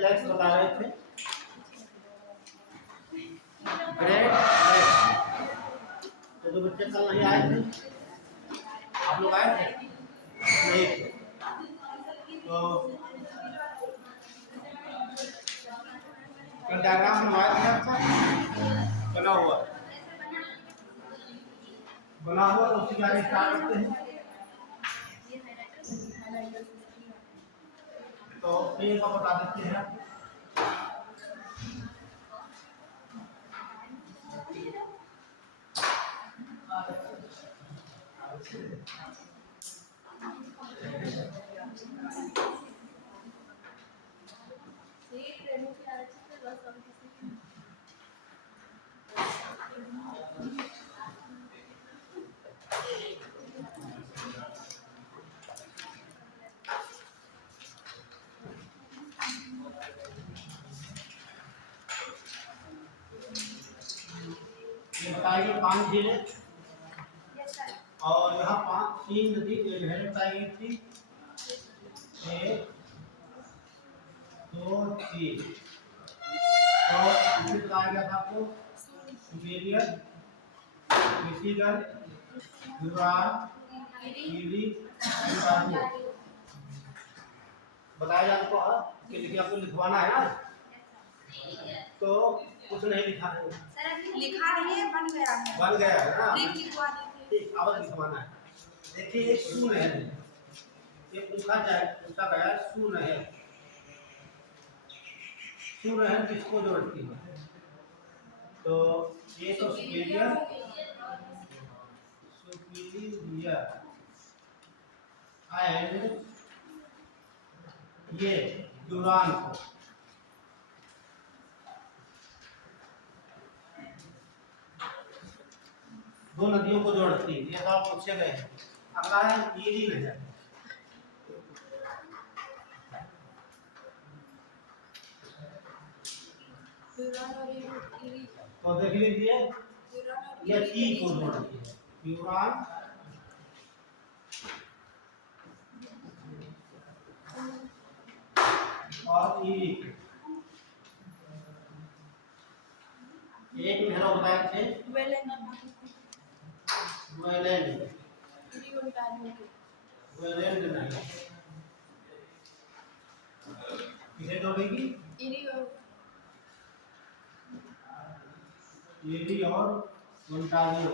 लैक्स बता रहे थे। ग्रेट लैक्स। तो जो बच्चे कल नहीं आए थे, आप लोग आए थे नहीं थे, तो डायग्राम बनवाया था आपका बना हुआ तो उसी का स्टार्ट करते हैं। तो प्लेन का बता देते हैं। ये बताइए 5 जिले और यहाँ 3 नदी लहरें बताई थी। 1 2 3। तो इसे बताया गया था आपको superior, Michigan, Huron, eerie, Ontario. बताया जा आपको कि लिखिए, आपको लिखवाना है ना, तो कुछ नहीं लिखा है सर लिखा नहीं है, बन गया है। बन गया है ना, लिखवा दीजिए। ठीक अब लिखवाना है। देखिए एक शून्य है, ये पूछा गया शून्य है। शून्य है किसको जोड़ती है? तो ये तो सुपीरियर एंड ये ह्यूरॉन को। दो नदियों को जोड़ती है, ये तो आप पूछे गए हैं। अगला है ईरी नहर। तो देख लीजिए, ये ई को जोड़ती है, ह्यूरॉन और ईरी। एक नहर बताए थे वेलेंड, नहीं किसे जोड़ेगी? ईरी और ओंटारियो।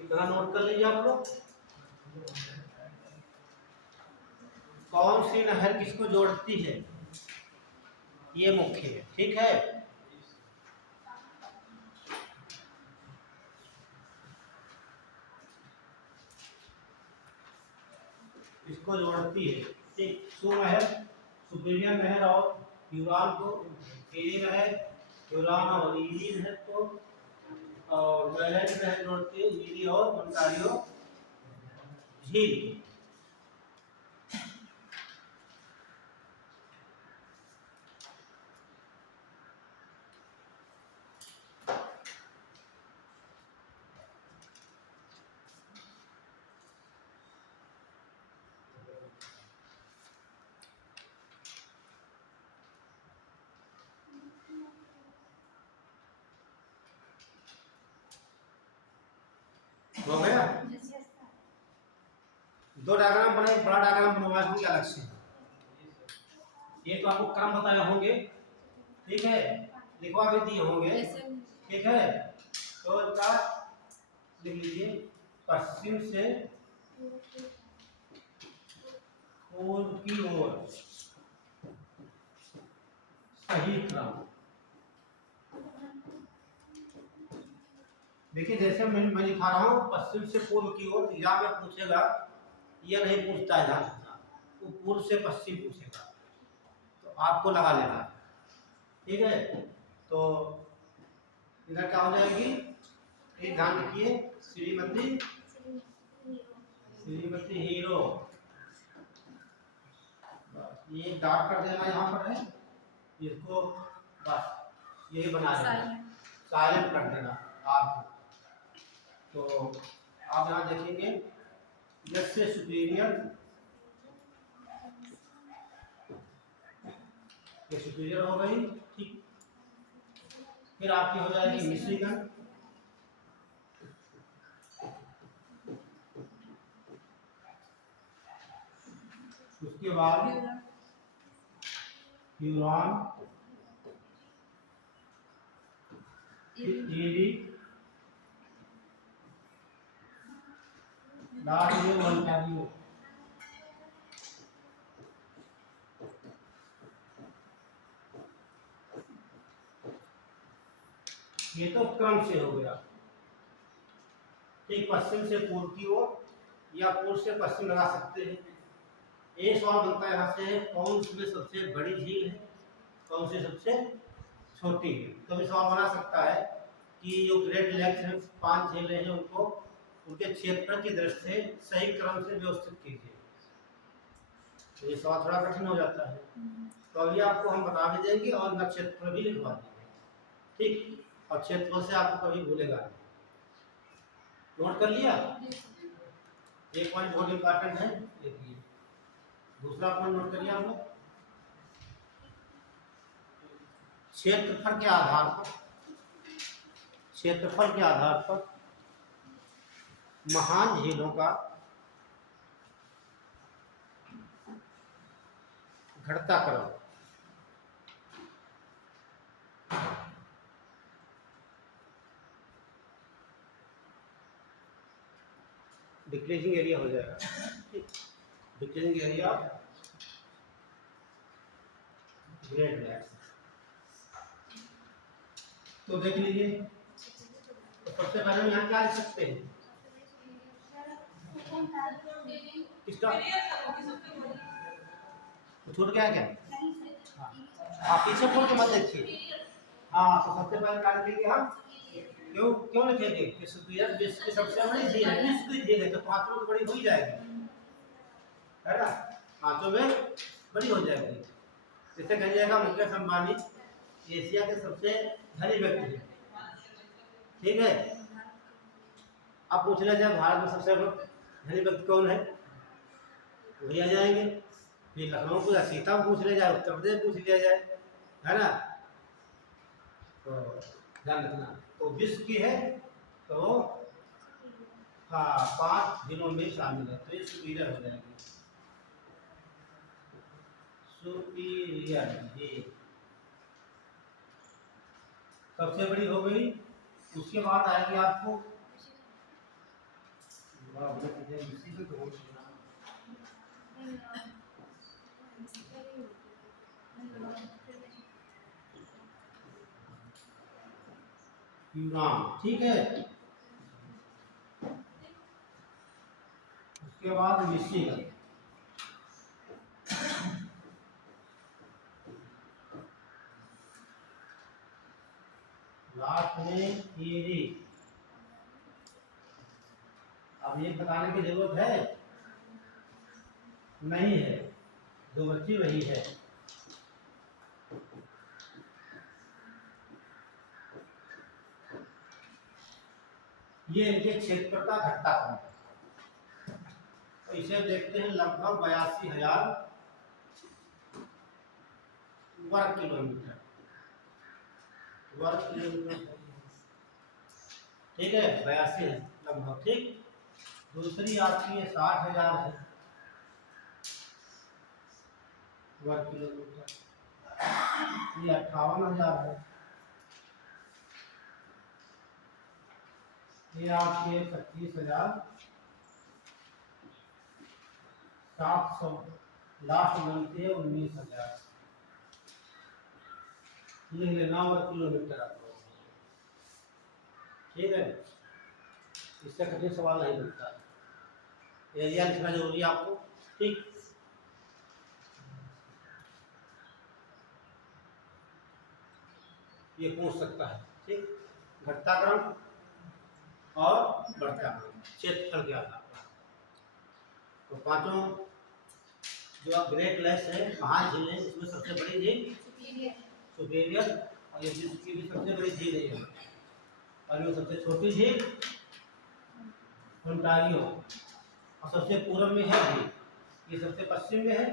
इतना नोट कर लीजिए आप लोग। कौन सी नहर किसको जोड़ती है, ये मुख्य है, ठीक है। इसको जोड़ती है, ठीक। सो नहर सुपीरियर नहर और ह्यूरॉन को, ईरी नहर ह्यूरॉन और ईरी नहर को, और वेलेंड नहर जोड़ती है ईरी और ओंटारियो झील। हो गया? दो डायग्राम बने, बड़ा डायग्राम बनवाए होंगे अलग से। ये तो आपको काम बताए होंगे, ठीक है, लिखवा भी दिए होंगे, ठीक है। तो इसका लिख लीजिए, पश्चिम से पूर्व की ओर सही क्रम। देखिए जैसे मैं लिखा रहा हूँ पश्चिम से पूर्व की ओर, एग्जाम में पूछेगा, ये नहीं पूछता है ध्यान, वो पूर्व से पश्चिम पूछेगा, तो आपको लगा लेना है, ठीक है। तो इधर क्या हो जाएगी, एक ध्यान रखिए, श्रीमती हीरो, ये डॉट कर देना यहाँ पर है, इसको बस यही बना देना, साइलेंट कर देना आपको। तो आप यहाँ देखेंगे यस से सुपीरियर, ये सुपीरियर हो गई, ठीक। फिर आपकी हो जाएगी मिशिगन, उसके बाद ह्यूरॉन, ईडी, लास्ट में ओंटारियो। ये तो क्रम से हो गया, ठीक। पश्चिम से पूर्व की ओर या पूर्व से पश्चिम लगा सकते हैं। एक सवाल बनता है यहाँ से, कौन सी में सबसे बड़ी झील है, कौन सी सबसे छोटी है। तो भी सवाल बना सकता है कि जो ग्रेट लेक्स हैं, 5 झीलें हैं, उनको उनके क्षेत्र की दृष्टि से सही क्रम से व्यवस्थित कीजिए। तो ये सवाल थोड़ा कठिन हो जाता है, तो अभी आपको हम बता भी देंगे और नक्षत्र भी लिखवा देंगे, ठीक। और क्षेत्र से आपको कभी भूलेगा नहीं। नोट कर लिया? एक पॉइंट बहुत इंपॉर्टेंट है, देखिए। दूसरा पॉइंट नोट करिए आप लोग, क्षेत्रफल के आधार पर, क्षेत्रफल के आधार पर महान झीलों का घटता क्रम, डिक्रीजिंग एरिया हो जाएगा, डिक्रीजिंग एरिया ग्रेट लेक्स। तो देख लीजिए, तो सबसे पहले हम यहाँ क्या लिख सकते हैं, किसका छूट गया क्या? हाँ, आप पीछे खोल के मत देखिए। हाँ, तो सबसे पहले क्या लिखेंगे हम, क्यों क्यों लिखेंगे कि सुपीरियर विश्व की सबसे बड़ी झील है, विश्व की झील है, तो 5 में तो बड़ी हो ही जाएगी, है ना, 5 में बड़ी हो जाएगी। इससे कह जाएगा मुकेश अंबानी एशिया के सबसे धनी व्यक्ति है, ठीक है। अब पूछ लिया जाए भारत में सबसे धनी व्यक्ति कौन है, वही आ जाएंगे। फिर लखनऊ को या सीता में पूछ लिया जाए, उत्तर प्रदेश पूछ लिया जाए, है ना। तो ध्यान रखना, तो विश्व की है तो हाँ 5 जिलों में शामिल है, तो ये सुपीरियर हो जाएगी, सुपीरियर ये सबसे बड़ी हो गई। उसके बाद आएगी आपको ह्यूरॉन, ठीक है। उसके बाद मिशिगन, लास्ट में ईरी। अब ये बताने की जरूरत है नहीं है, जो बच्ची वही है। ये इनके क्षेत्र का घटता क्रम है, तो इसे देखते हैं लगभग 82,000 वर्ग किलोमीटर, वर्ग किलोमीटर, ठीक है, 82 है लगभग, ठीक। दूसरी आपकी है 60,000 है वर्ग किलोमीटर, ये 58,000 है, ये आपके 25,700, लास्ट बनते हैं 19,000, लिख लेना वर्ग किलोमीटर आपको, ठीक है। इससे कठिन सवाल नहीं बनता है, एरिया लिखना जरूरी है आपको, ठीक। ये पूछ सकता है, ठीक। घटता क्रम और बढ़ता क्रम क्षेत्रफल के आधार पर। तो 5 जो ग्रेट लेक्स है, महान झील है, इसमें सबसे बड़ी झील सुपीरियर, और ये विश्व की भी सबसे बड़ी झील है, और ये सबसे छोटी झील ओंटारियो, और सबसे पूर्व में है भी, ये सबसे पश्चिम में है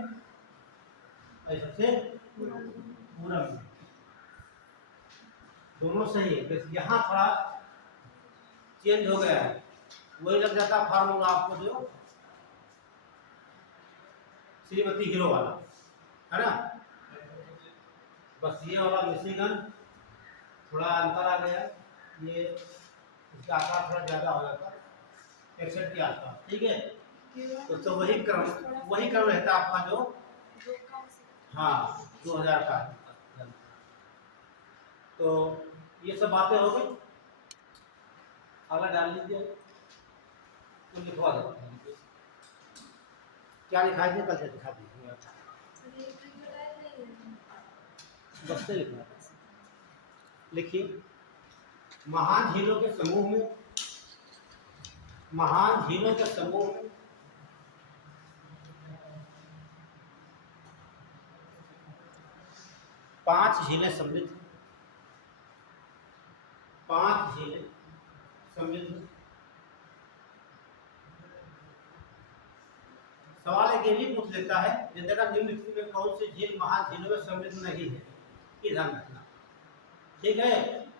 और ये सबसे पूर्व में। दोनों सही है, बस यहाँ थोड़ा चेंज हो गया है, वही लग जाता फार्मूला आपको जो श्रीमती हीरो वाला है ना। बस ये वाला मिशिगन थोड़ा अंतर आ गया, ये इसका आकार थोड़ा ज़्यादा हो जाता 61 के आसपास, ठीक है। तो वही क्रम रहता आपका जो हाँ 2000 का है। तो ये सब बातें हो गई, अगला डाल लीजिए तो लिखवा देते हैं। क्या लिखा है कल से दिखा दीजिए, बस से लिखना। लिखिए, महान झीलों के समूह में, महान झीलों के समूह में 5 झीलें सम्मिलित हैं, 5 झीलें सम्मिलित हैं। सवाल एक ये भी पूछ लेता है जिनका निम्नलिखित में कौन सी झील महान झीलों में सम्मिलित नहीं है, ये ध्यान रखना, ठीक है।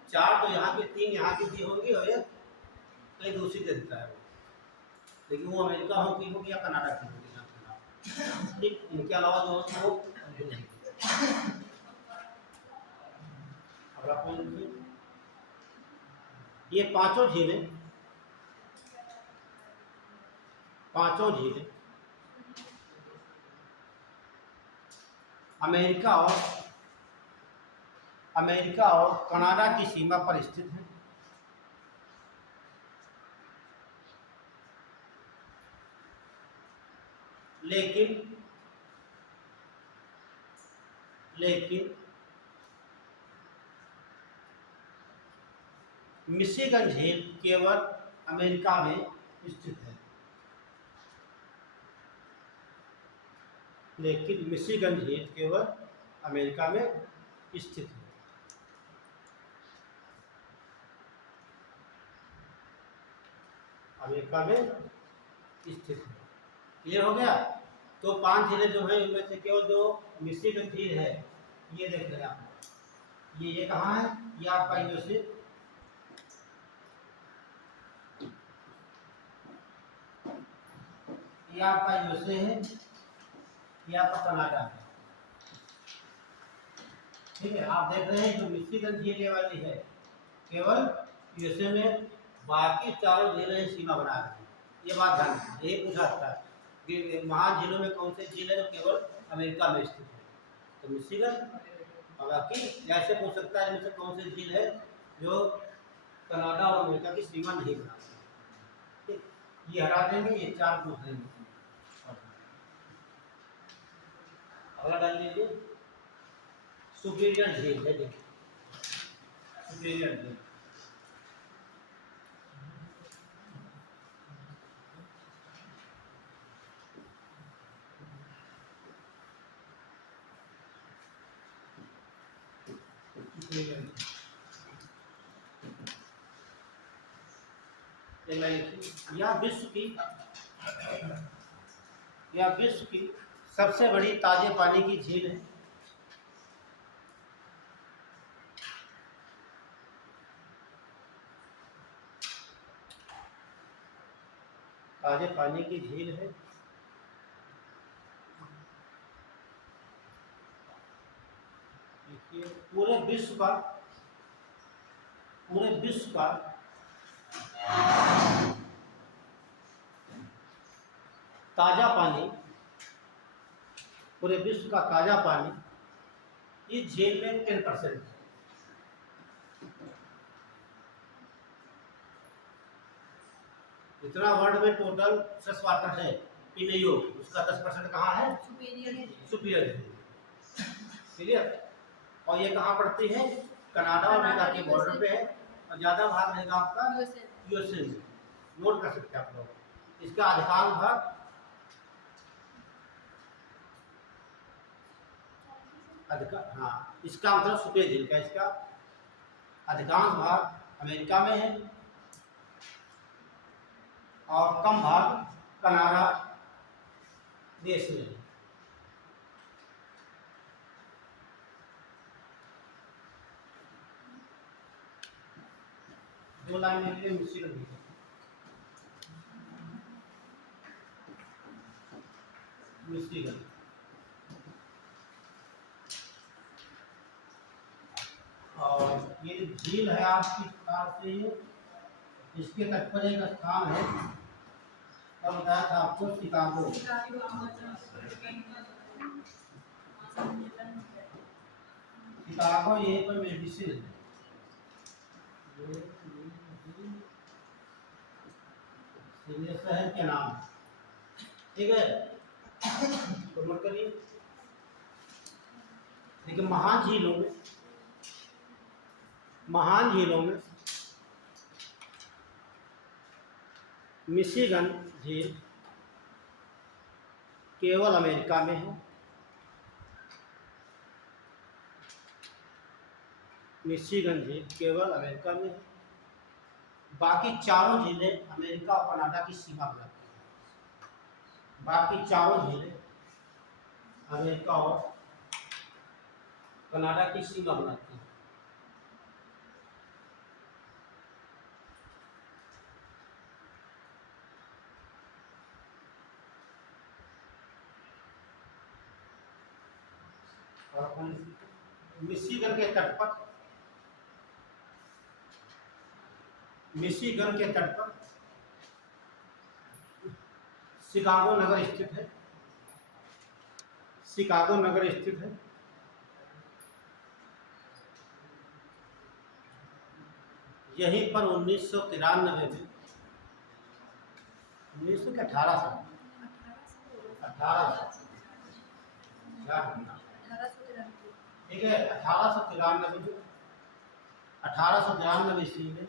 4 तो यहाँ के, 3 यहाँ की दी होंगी और एक कहीं दूसरी दे देता है, लेकिन वो अमेरिका होगी या कनाडा की होगी, ठीक। इनके अलावा जो है वो ये पांचों झीलें अमेरिका और कनाडा की सीमा पर स्थित है। लेकिन मिशिगन झील केवल अमेरिका में स्थित है, लेकिन मिशिगन झील केवल अमेरिका में स्थित है। अमेरिका में स्थित है, क्लियर हो गया। तो 5 झीलें जो है इनमें से केवल जो मिशिगन झील है, ये देख लें आप, ये कहाँ है, ये आपका यूएसए, ये आपका यूएसए है, ये आपका कनाडा है, ठीक है। आप देख रहे हैं जो मिशिगन झील ये वाली है केवल यूएसए में, बाकी चारों झीलें सीमा बना रही हैं। ये बात ध्यान रखना, यही पूछा जाता है कि महान झीलों में कौन से झील है जो केवल अमेरिका में स्थित है, तो मिशिगन। और बाकी ऐसे पूछ सकता है इनमें से कौन से झील है जो कनाडा और अमेरिका की सीमा नहीं बनाती, ठीक। ये हटा देंगे, ये 4 पूछ देंगे। अगला डाल लीजिए, सुपीरियर झील है, देखिए सुपीरियर झील, यह विश्व की सबसे बड़ी ताजे पानी की झील है। ताजे पानी की झील है, पूरे विश्व का ताजा पानी, पूरे विश्व का ताजा पानी इस झील में 10% है। जितना वर्ल्ड में टोटल फ्रेश वाटर है इन योग, उसका 10% कहाँ है, सुपीरियर झील, क्लियर। और ये कहाँ पड़ती है, कनाडा और अमेरिका के बॉर्डर पे है, और ज़्यादा भाग रहेगा आपका यूएसए में। नोट कर सकते हैं आप लोग, इसका अधिकांश भाग हाँ, इसका मतलब सुपीरियर झील का इसका अधिकांश भाग अमेरिका में है और कम भाग कनाडा देश में। दो लाइन में लिए मिश्रण भी है। मिश्रण और ये झील है आपकी प्रकार से, इसके तट पर एक स्थान है, और बताया था आपको शिकागो। शिकागो ये पर मेडिसिन है। ये शहर के नाम, ठीक है, तो नोट करिए। देखिए महान झीलों में मिशिगन झील केवल अमेरिका में है। मिशिगन झील केवल अमेरिका में है। बाकी चारों झीलें अमेरिका और कनाडा की सीमा बनाती हैं। बाकी चारों झीलें अमेरिका और कनाडा की सीमा बनाती हैं। और मिशिगन के तट पर शिकागो नगर स्थित है। शिकागो नगर स्थित है। यहीं पर 1993 में 1900 के 1800 ठीक है 1893 ईस्वी में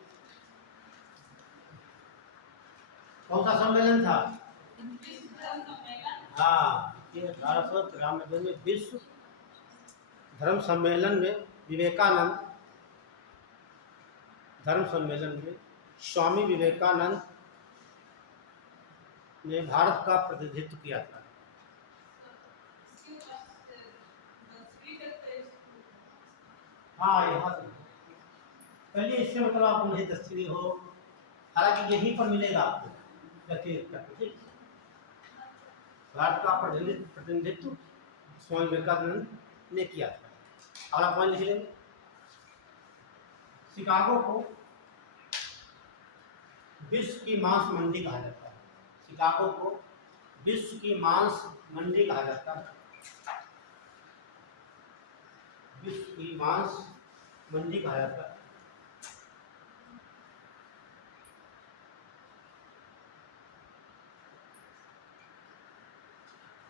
कौन सा सम्मेलन था? हाँ, 1893 में विश्व धर्म सम्मेलन में स्वामी विवेकानंद ने भारत का प्रतिनिधित्व किया था। हाँ, यहाँ पहले इससे मतलब आप नहीं दस्तरी हो, हालांकि यहीं पर मिलेगा आपको। भारत का प्रतिनिधित्व स्वामी विवेकानंद ने किया था। अगला पॉइंट लिख लेंगे। शिकागो को विश्व की मांस मंडी कहा जाता है। शिकागो को विश्व की मांस मंडी कहा जाता है। विश्व की मांस मंडी कहा जाता है।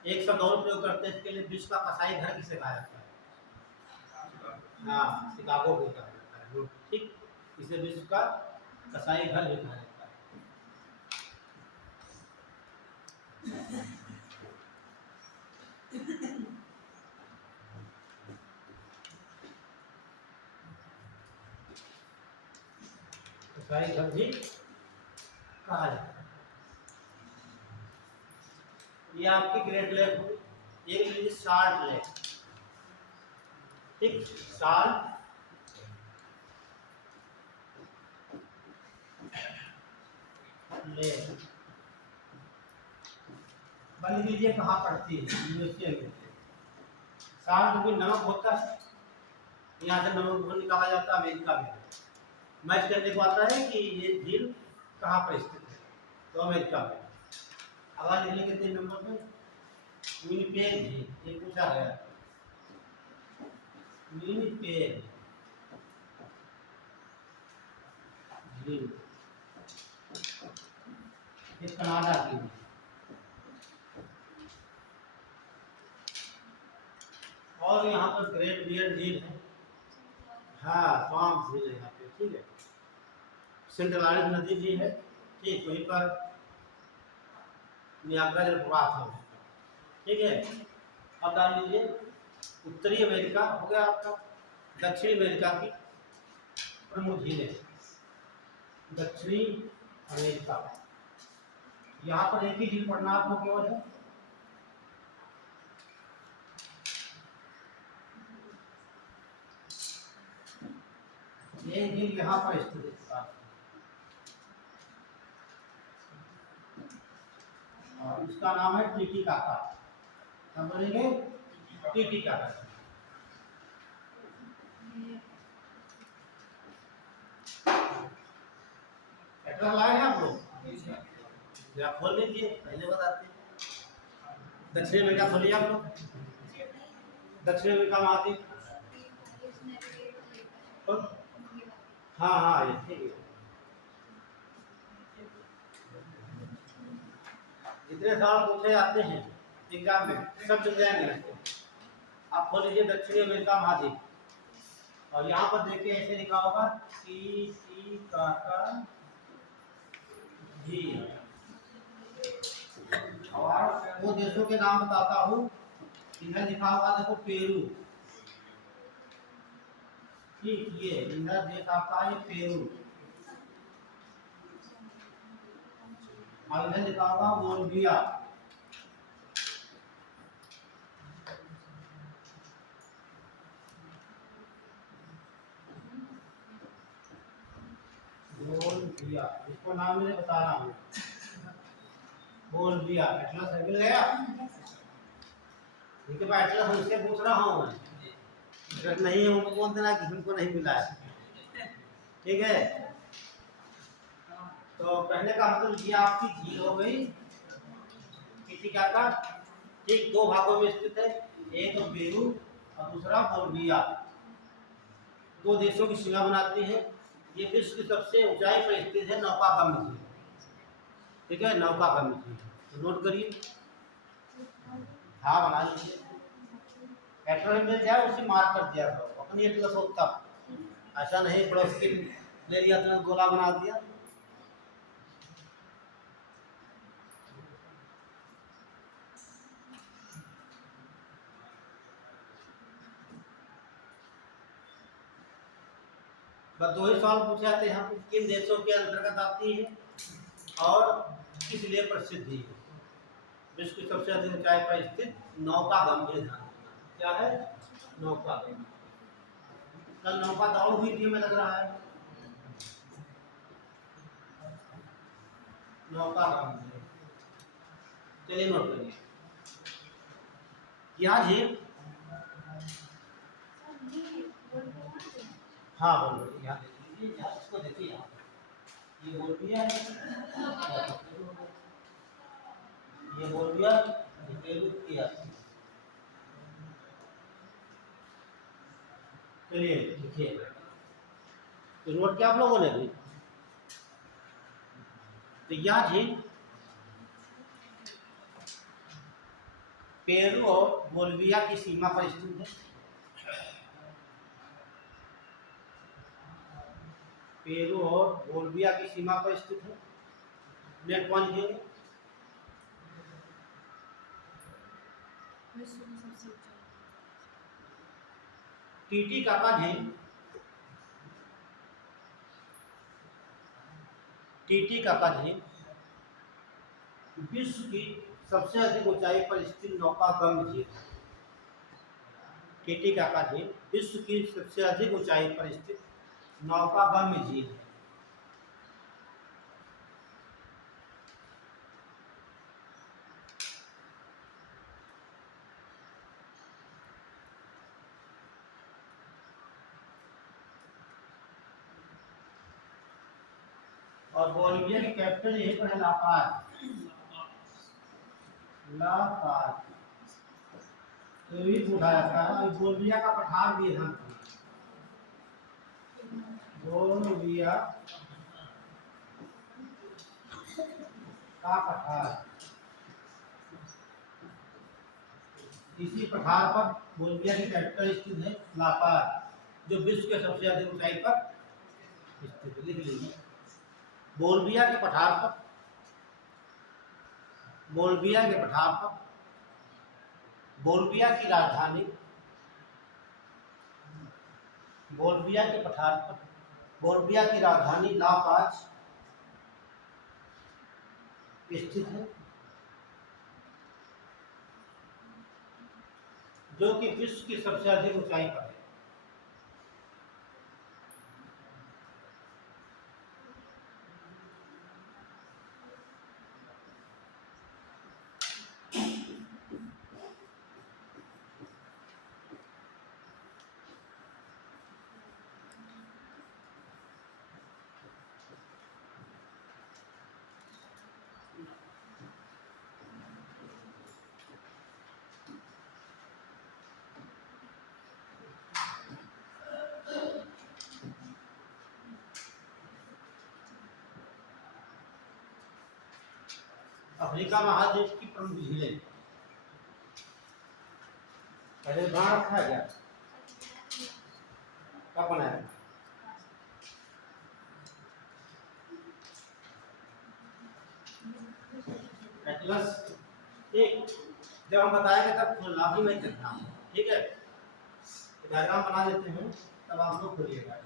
एक शब्द और प्रयोग करते हैं इसके लिए, विश्व का कसाई घर किसे कहा जाता है? हाँ, शिकागो को कहा जाता है। ठीक, इसे विश्व का कसाई घर भी कहा जाता है। कसाई घर भी कहा जाता है। ये आपकी ग्रेट लेक हुई। एक लीजिए साल्ट लेक। ठीक, साल्ट लेक बन लीजिए कहाँ पड़ती है? यूएसए में। साल्ट भी नमक होता है, यहाँ से नमक निकाला जाता है अमेरिका में। मैच करने को आता है कि ये झील कहाँ पर स्थित है, तो अमेरिका में। अगला लिख लेंगे 3 नंबर पे विनिपेग झील। ये पूछा गया विनिपेग झील, ये कनाडा की। और यहाँ पर ग्रेट बियर झील है। हाँ, स्वाम झील है यहाँ पे। ठीक है, सेंट्रल आयरन नदी भी है। ठीक, वहीं पर नियाग्रा जलप्रपात है। ठीक है, अब डाल लीजिए उत्तरी अमेरिका हो गया आपका। दक्षिणी अमेरिका की प्रमुख झीलें। दक्षिणी अमेरिका यहाँ पर एक ही झील पढ़ना आपको केवल है। ये झील यहाँ पर स्थित है और इसका नाम है टीटी काका। क्या बोलेंगे? टीटी काका। एड्रेस लाए हैं आप लोग? जरा खोल लीजिए, पहले बताते हैं। दक्षिण अमेरिका खोलिए आप लोग। दक्षिण अमेरिका महाद्वीप। हाँ हाँ, ये ठीक है। जितने सवाल पूछे जाते हैं एग्जाम में सब चल जाएंगे। आप खोल लीजिए दक्षिण अमेरिका महाद्वीप और यहाँ पर देखिए ऐसे लिखा होगा टीटी काका झील। और वो देशों के नाम बताता हूँ। इधर लिखा होगा देखो पेरू। ठीक, ये इधर देश आता है पेरू और इधर लिखा होगा बोल्विया। बोल्विया, इसको नाम मैंने बता रहा हूँ। बोल्विया एटलस मिल गया। ठीक है भाई, एटलस उससे पूछ रहा हूँ मैं। अगर नहीं है उनको बोल देना कि हमको नहीं मिला है। ठीक है, तो पहले का मतलब ये आपकी झील हो गई किसी क्या का। ठीक, दो भागों में स्थित है, एक पेरू और दूसरा बोल्विया। दो देशों की सीमा बनाती है। ये विश्व की सबसे ऊंचाई पर स्थित है नौकागम्य झील। ठीक है, नौकागम्य झील तो नोट करिए। हाँ बना लीजिए। एटलस मिल जाए उसे मार्क कर दिया करो, अपनी एटलस हो तब। ऐसा नहीं पड़ोस के ले लिया तुमने गोला बना दिया। बस दो ही सवाल पूछे जाते हैं, किन देशों के अंतर्गत आती है और किस लिए प्रसिद्ध है। विश्व की सबसे अधिक ऊंचाई पर स्थित नौकागम्य झील। क्या है? नौकागम्य। कल नौका दौड़ हुई थी हमें लग रहा है। नौकागम्य, चलिए नोट करिए। यह झील, हाँ बोलो, यहाँ देखिए, इसको देखिए, यहाँ ये बोल दिया है, ये बोल दिया, ये पेरू किया। चलिए देखिए, तो नोट किया आप लोगों ने भी। तो यह झील पेरू और बोल्विया की सीमा पर स्थित है। पेरू और बोल्विया की सीमा पर स्थित है। नेक्स्ट पॉइंट ये टीटी काका झील। टीटी काका झील विश्व की सबसे अधिक ऊंचाई पर स्थित नौकागम्य झील। टीटी काका झील विश्व की सबसे अधिक ऊंचाई पर स्थित नौकागम्य झील है। और बोल्विया की कैपिटल यही पर है, ला पाज। ला पाज तो भी पूछा जाता है। बोल्विया का पठार भी है। बोल्विया का पठार, इसी पठार पर बोल्विया की कैपिटल स्थित है, ला पाज, जो विश्व के सबसे अधिक ऊंचाई पर स्थित है। लिख लीजिए, बोल्विया के पठार पर, बोल्विया के पठार पर, बोल्विया की राजधानी, बोल्विया के पठार पर, बोल्विया की राजधानी ला पाज, स्थित है, जो कि विश्व की सबसे अधिक ऊंचाई पर है। अफ्रीका महाद्वीप की प्रमुख झीलें, पहले कहाँ रखा है क्या, कब बनाया? एटलस, ठीक, जब हम बताएंगे तब लाभी में देखना, ठीक है। डायग्राम बना लेते हैं, तब आप लोग खोलिएगा।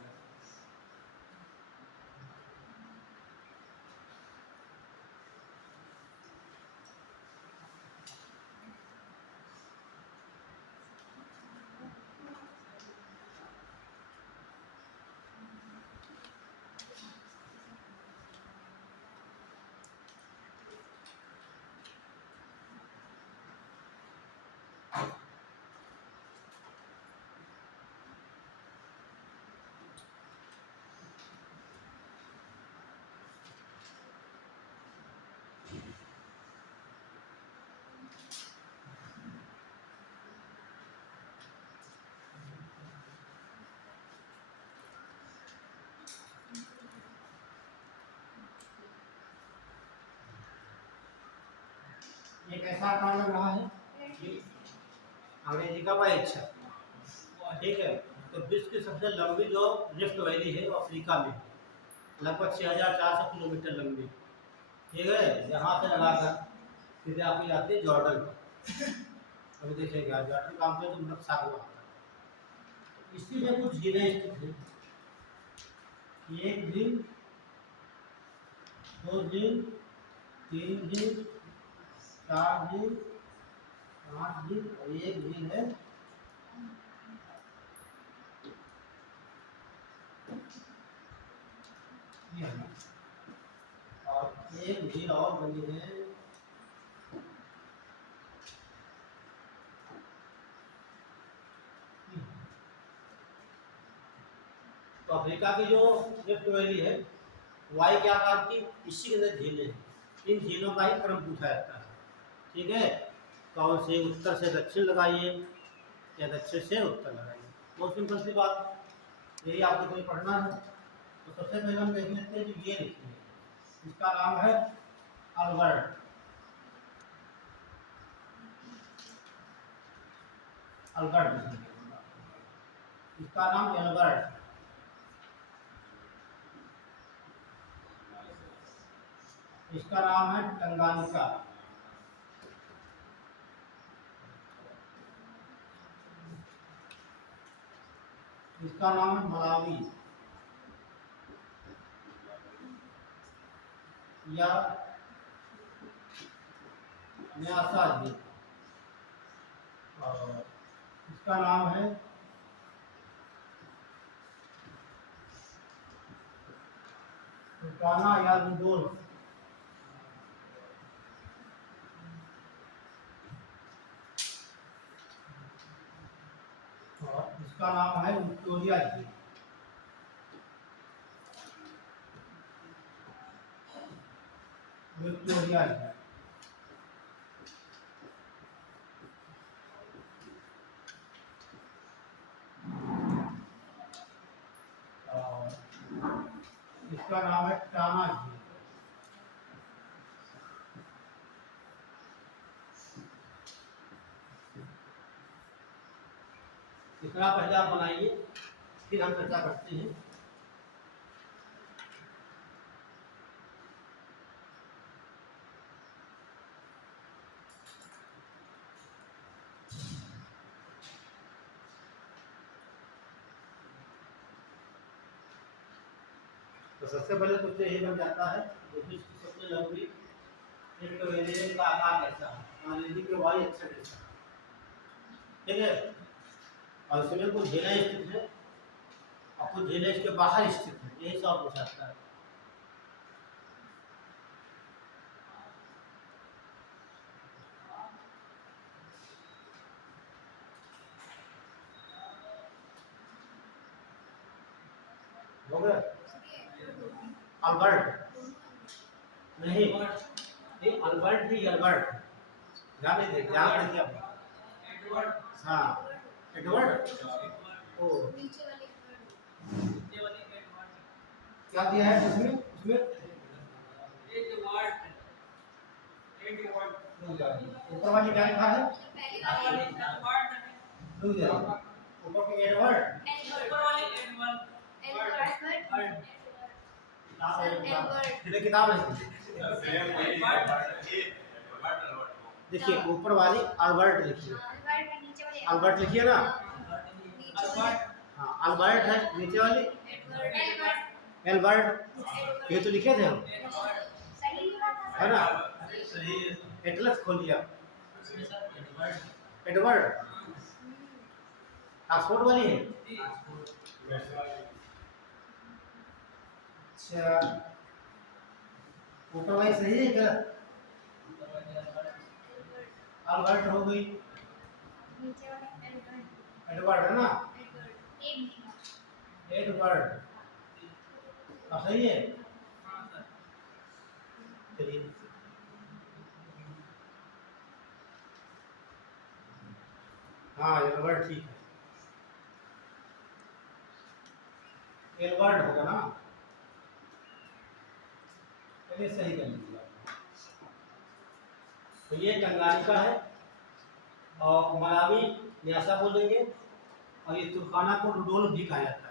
ये कैसा आकार लग रहा है, अंग्रेजी का वाइच, ठीक है। तो विश्व की सबसे लंबी जो रिफ्ट वैली है वो अफ्रीका में, लगभग 6400 किलोमीटर लंबी, ठीक है। यहाँ से लगाकर सीधे आपकी जाती है जॉर्डन, अभी देखेंगे जॉर्डन काम पे तो नक्शा हुआ, इसी में कुछ झीलें स्थित हैं, एक झील, दो झील, तीन झील, चार झील, पांच झील और एक झील है ये है, और एक झील और बनी है तो अफ्रीका की जो रिफ्ट वैली है वाई के आकार की, इसी के अंदर झीलें हैं, इन झीलों का ही क्रम पूछा जाता है, ठीक है। कौन से उत्तर से दक्षिण लगाइए या दक्षिण से उत्तर लगाइए, बहुत सिंपल सी बात, यही आपको कोई पढ़ना है। तो सबसे पहले हम देख लेते हैं कि ये लिखिए, इसका नाम है अल्बर्ट, अल्बर्ट, इसका नाम एल्बर्ट, इसका नाम है टंगानिका, इसका नाम है मलावी या न्यासा झील, और इसका नाम है तुर्काना या रुडोल्फ, और इसका नाम है विक्टोरिया झील, विक्टोरिया झील, और इसका नाम है टाना झील, इतना पहले आप बनाइए, फिर हम चर्चा करते हैं। तो सबसे पहले तो यही बन जाता है, जो विश्व की सबसे लंबी रिफ्ट वैली का आकार कैसा है, नदी के वायु अक्षर कैसा है, ठीक है। और इसमें कुछ झीलें स्थित है और कुछ झीलें इसके बाहर स्थित है, यही सब पूछा जाता है। हो गया। अल्बर्ट नहीं, ये अल्बर्ट ही अल्बर्ट, ध्यान दीजिए, ध्यान दीजिए आप। हाँ, एडवर्ड। ओ, क्या दिया है इसमें, उसमें ऊपर वाली क्या लिखा है, रुक जाइए, ऊपर पे एडवर्ड, किताब है, देखिए ऊपर वाली अल्बर्ट लिखिए, अल्बर्ट लिखिए ना, हाँ अल्बर्ट है, नीचे वाली एल्बर्ट, ये तो लिखे थे हम, है ना। एटलस खोलिए आप, एडवर्ड, ऑक्सफोर्ड वाली है। अच्छा, ऊपर वाली सही है क्या, अल्बर्ट हो गई, एडवर्ड है ना, एडवर्ड, अब सही है। चलिए, हाँ एडवर्ड ठीक है, एडवर्ड होगा ना, चलिए सही कर लीजिए। तो ये टंगानिका है और मलावी न्यासा बोलेंगे, और ये तुर्काना को रुडोल भी कहा जाता है।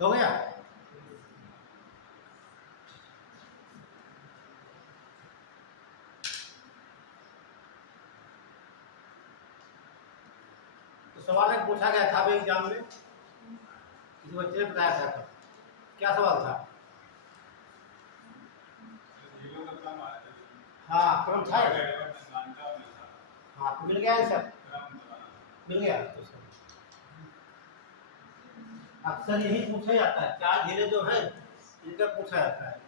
हो गया। तो सवाल एक पूछा गया था एग्जाम में, किसी बच्चे ने बताया था, क्या सवाल था, हाँ क्रम था, हाँ तो मिल गया आंसर, मिल गया। तो अक्सर यही पूछा जाता है, चार झीलें जो है इनका पूछा जाता है,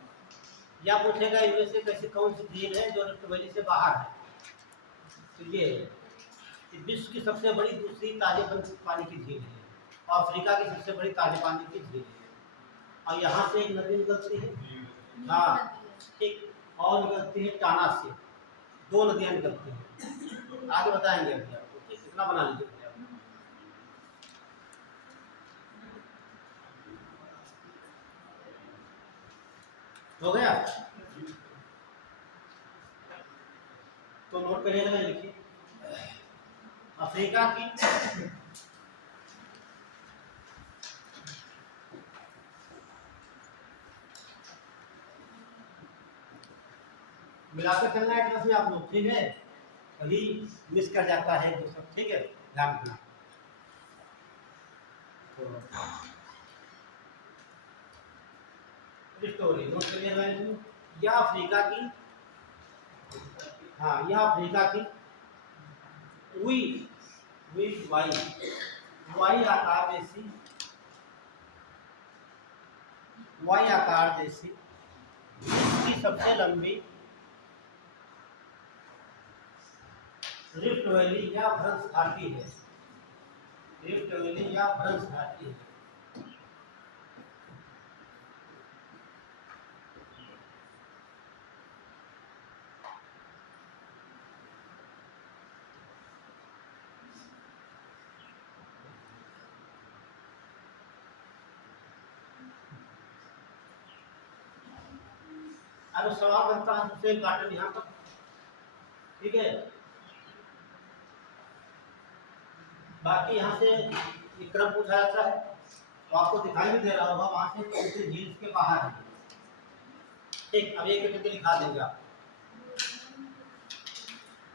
या पूछेगा इनमें से कैसे कौन सी झील है जो रिफ्ट वैली से बाहर है। तो ये विश्व की सबसे बड़ी दूसरी ताजे पानी की झील है, अफ्रीका की सबसे बड़ी ताजे पानी की झील है, और यहाँ से एक नदी निकलती है, हाँ ठीक, और निकलती है टाना से, दो नदियाँ निकलती हैं, आगे बताएंगे अभी आपको, ठीक, इतना बना लीजिए। हो गया, तो नोट करिएगा, लिखिए अफ्रीका की मिलाकर चलना है एटलस में आप लोग, ठीक है, कभी मिस कर जाता है वो सब, ठीक है, ध्यान रखना। स्टोरी नोट करिएगा, यह अफ्रीका की, हाँ यह अफ्रीका की वी वी वाई वाई आकार जैसी, वाई आकार जैसी इसकी सबसे लंबी रिफ्ट वैली या भ्रंश घाटी है, रिफ्ट वैली या भ्रंश घाटी है। अब सवाल बनता है दूसरे पैटर्न यहाँ पर, ठीक है, बाकी यहाँ से क्रम पूछा जाता है, तो आपको दिखाई भी दे रहा होगा वहां से कौन सी झील के बाहर है, ठीक। अब एक करके लिखा देंगे आप,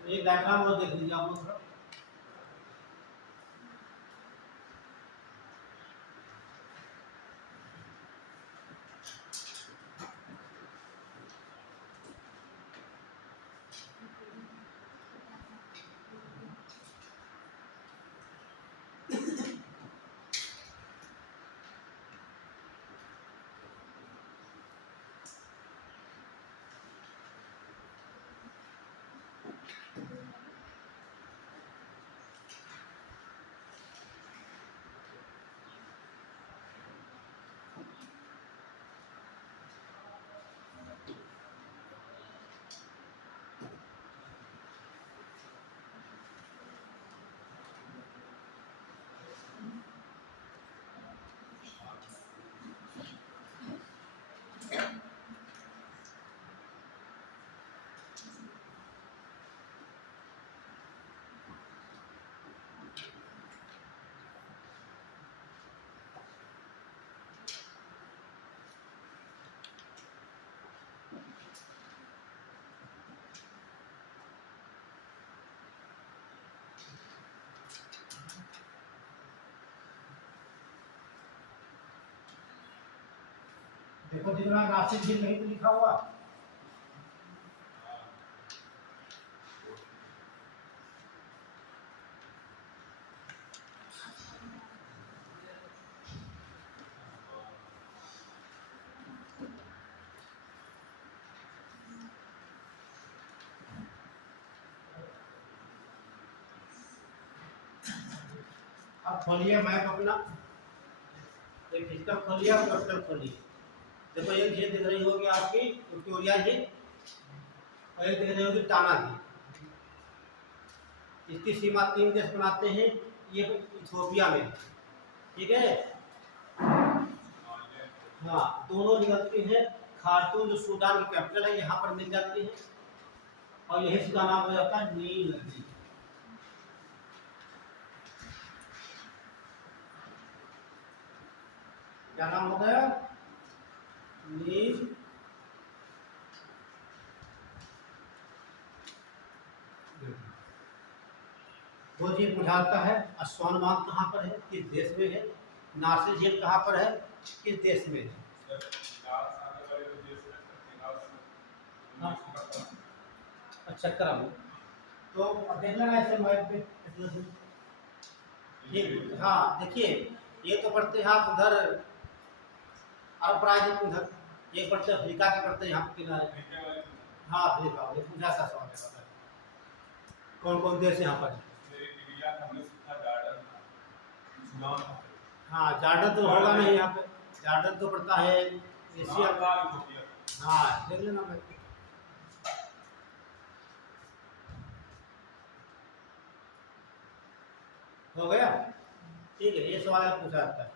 एक डायग्राम और देख लीजिए आप लोग, देखो दिख रहा है नासिर झील कहीं तो लिखा हुआ। अब खोलिए मैप अपना, एक फिजिकल खोलिए और कैपिटल खोलिए। देखो एक झील दिख रही होगी आपकी विक्टोरिया झील, और एक दिख रही होगी टाना झील। इसकी सीमा 3 देश बनाते हैं, ये इथियोपिया में, ठीक है। हाँ, दोनों निकलती हैं खार्तूम, जो सूडान की कैपिटल है, यहाँ पर मिल जाती है, और यही इसका नाम हो जाता है नील नदी। क्या नाम हो गया? नील वो झील बुझाता है। अस्वान बांध कहाँ पर है, किस देश में है? नासिर झील कहाँ पर है, किस देश में है? हाँ। अच्छा क्रम, तो अब देख लेना ऐसे मैप पे। ठीक, हाँ देखिए, ये तो पढ़ते हैं आप उधर अरब प्रायद्वीप, उधर ये पढ़ते अफ्रीका के पढ़ते हैं यहाँ पे किनारे। हाँ अफ्रीका, ये पूछा सा सवाल है, कौन कौन देश यहाँ पर है? हाँ जॉर्डन तो होगा नहीं यहाँ पे, जॉर्डन तो पड़ता है एशिया का। हाँ देख लेना मैप पे। हो गया, ठीक है, ये सवाल पूछा जाता है।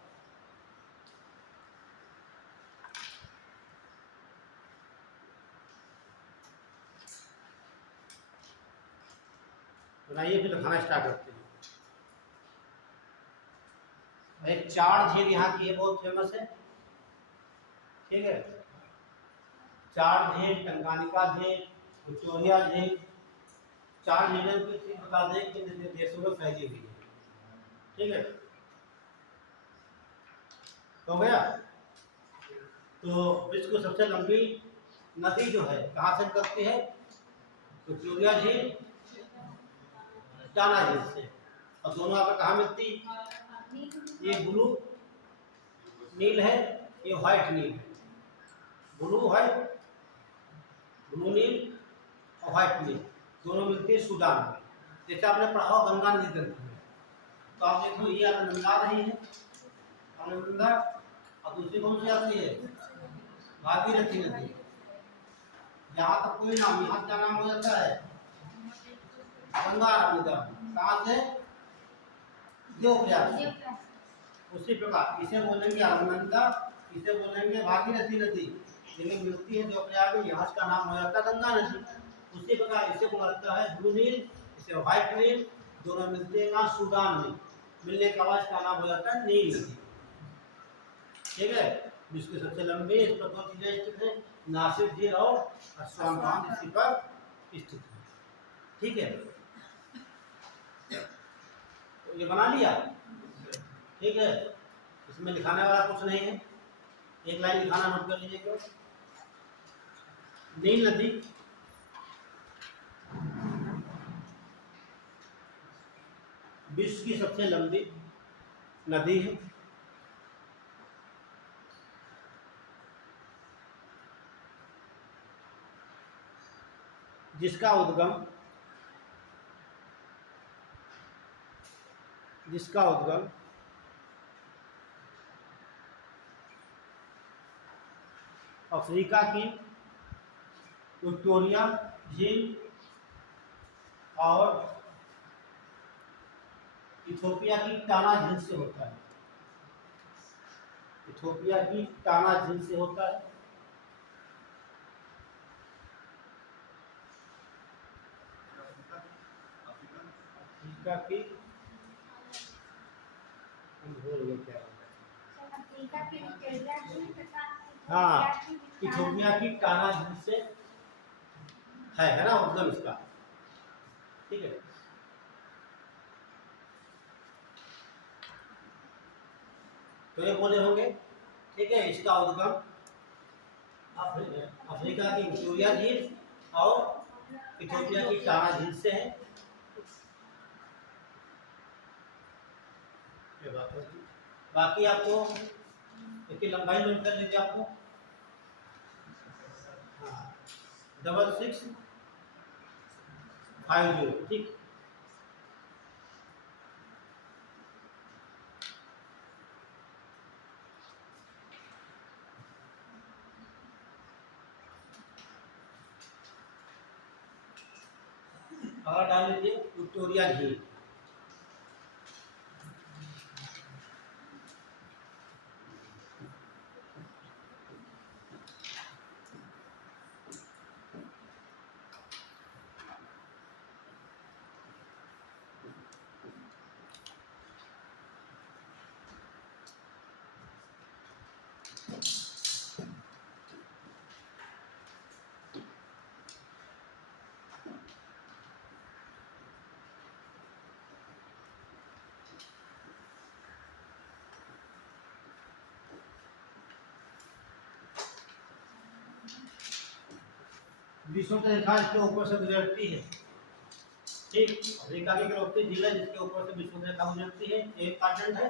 बनाइए फिर खाना स्टार्ट करते हैं। एक चार झील यहाँ की है, बहुत फेमस है, ठीक है। चार झील, टंगानिका झील, विक्टोरिया झील, चार झीलों की चीज बता दें कि देशों में फैली हुई है, ठीक है। हो गया। तो विश्व की सबसे लंबी नदी जो है कहाँ से निकलती है? विक्टोरिया झील, टाना झील से। और दोनों आपको कहाँ मिलती? ये ब्लू नील है, ये व्हाइट नील है। ब्लू व्हाइट, ब्लू नील और व्हाइट नील दोनों मिलती है सूडान में। जैसे आपने पढ़ा हो गंगा नदी चलती है, तो आप देखो ये अलकनंदा रही है, अलकनंदा, और दूसरी कौन सी आती है? भागीरथी नदी। यहाँ तक कोई नाम, यहाँ क्या नाम हो जाता है? गंगा नदी। कहाँ से? देवप्रयाग से। उसी प्रकार इसे बोलेंगे अलकनंदा, इसे बोलेंगे भागीरथी नदी। जिन्हें मिलती है देवप्रयाग में, यहाँ का नाम हो जाता है गंगा नदी। उसी प्रकार इसे बोलता है ब्लू नील, इसे व्हाइट नील, दोनों मिलते हैं सूडान में, मिलने के बाद इसका नाम हो जाता है नील नदी, ठीक है। विश्व की सबसे लंबी, इस पर 2 चीजें स्थित है, नासिर झील और अस्वान बांध इसी पर स्थित है, ठीक है। तो ये बना लिया, ठीक है। इसमें लिखाने वाला कुछ नहीं है, एक लाइन लिखाना नोट कर लीजिए। नील नदी विश्व की सबसे लंबी नदी है, जिसका उद्गम अफ्रीका की विक्टोरिया झील और इथियोपिया की टाना झील से होता है। इथियोपिया की टाना झील से होता है। अफ्रीका की हाँ, इथियोपिया की टाना झील से है ना उद्गम इसका, ठीक है। तो ये बोले होंगे, ठीक है, इसका उद्गम अफ्रीका की विक्टोरिया झील और इथियोपिया की टाना झील से है। ये बात होगी। बाकी आपको इसकी लंबाई नोट कर लीजिए आपको। हाँ 6650 ठीक। और डाल लीजिए विक्टोरिया झील। विषुवत रेखा इसके ऊपर से गुजरती है ठीक। अफ्रीका की इकलौती झील है जिसके ऊपर से विषुवत रेखा गुजरती है। एक पार्टेंट है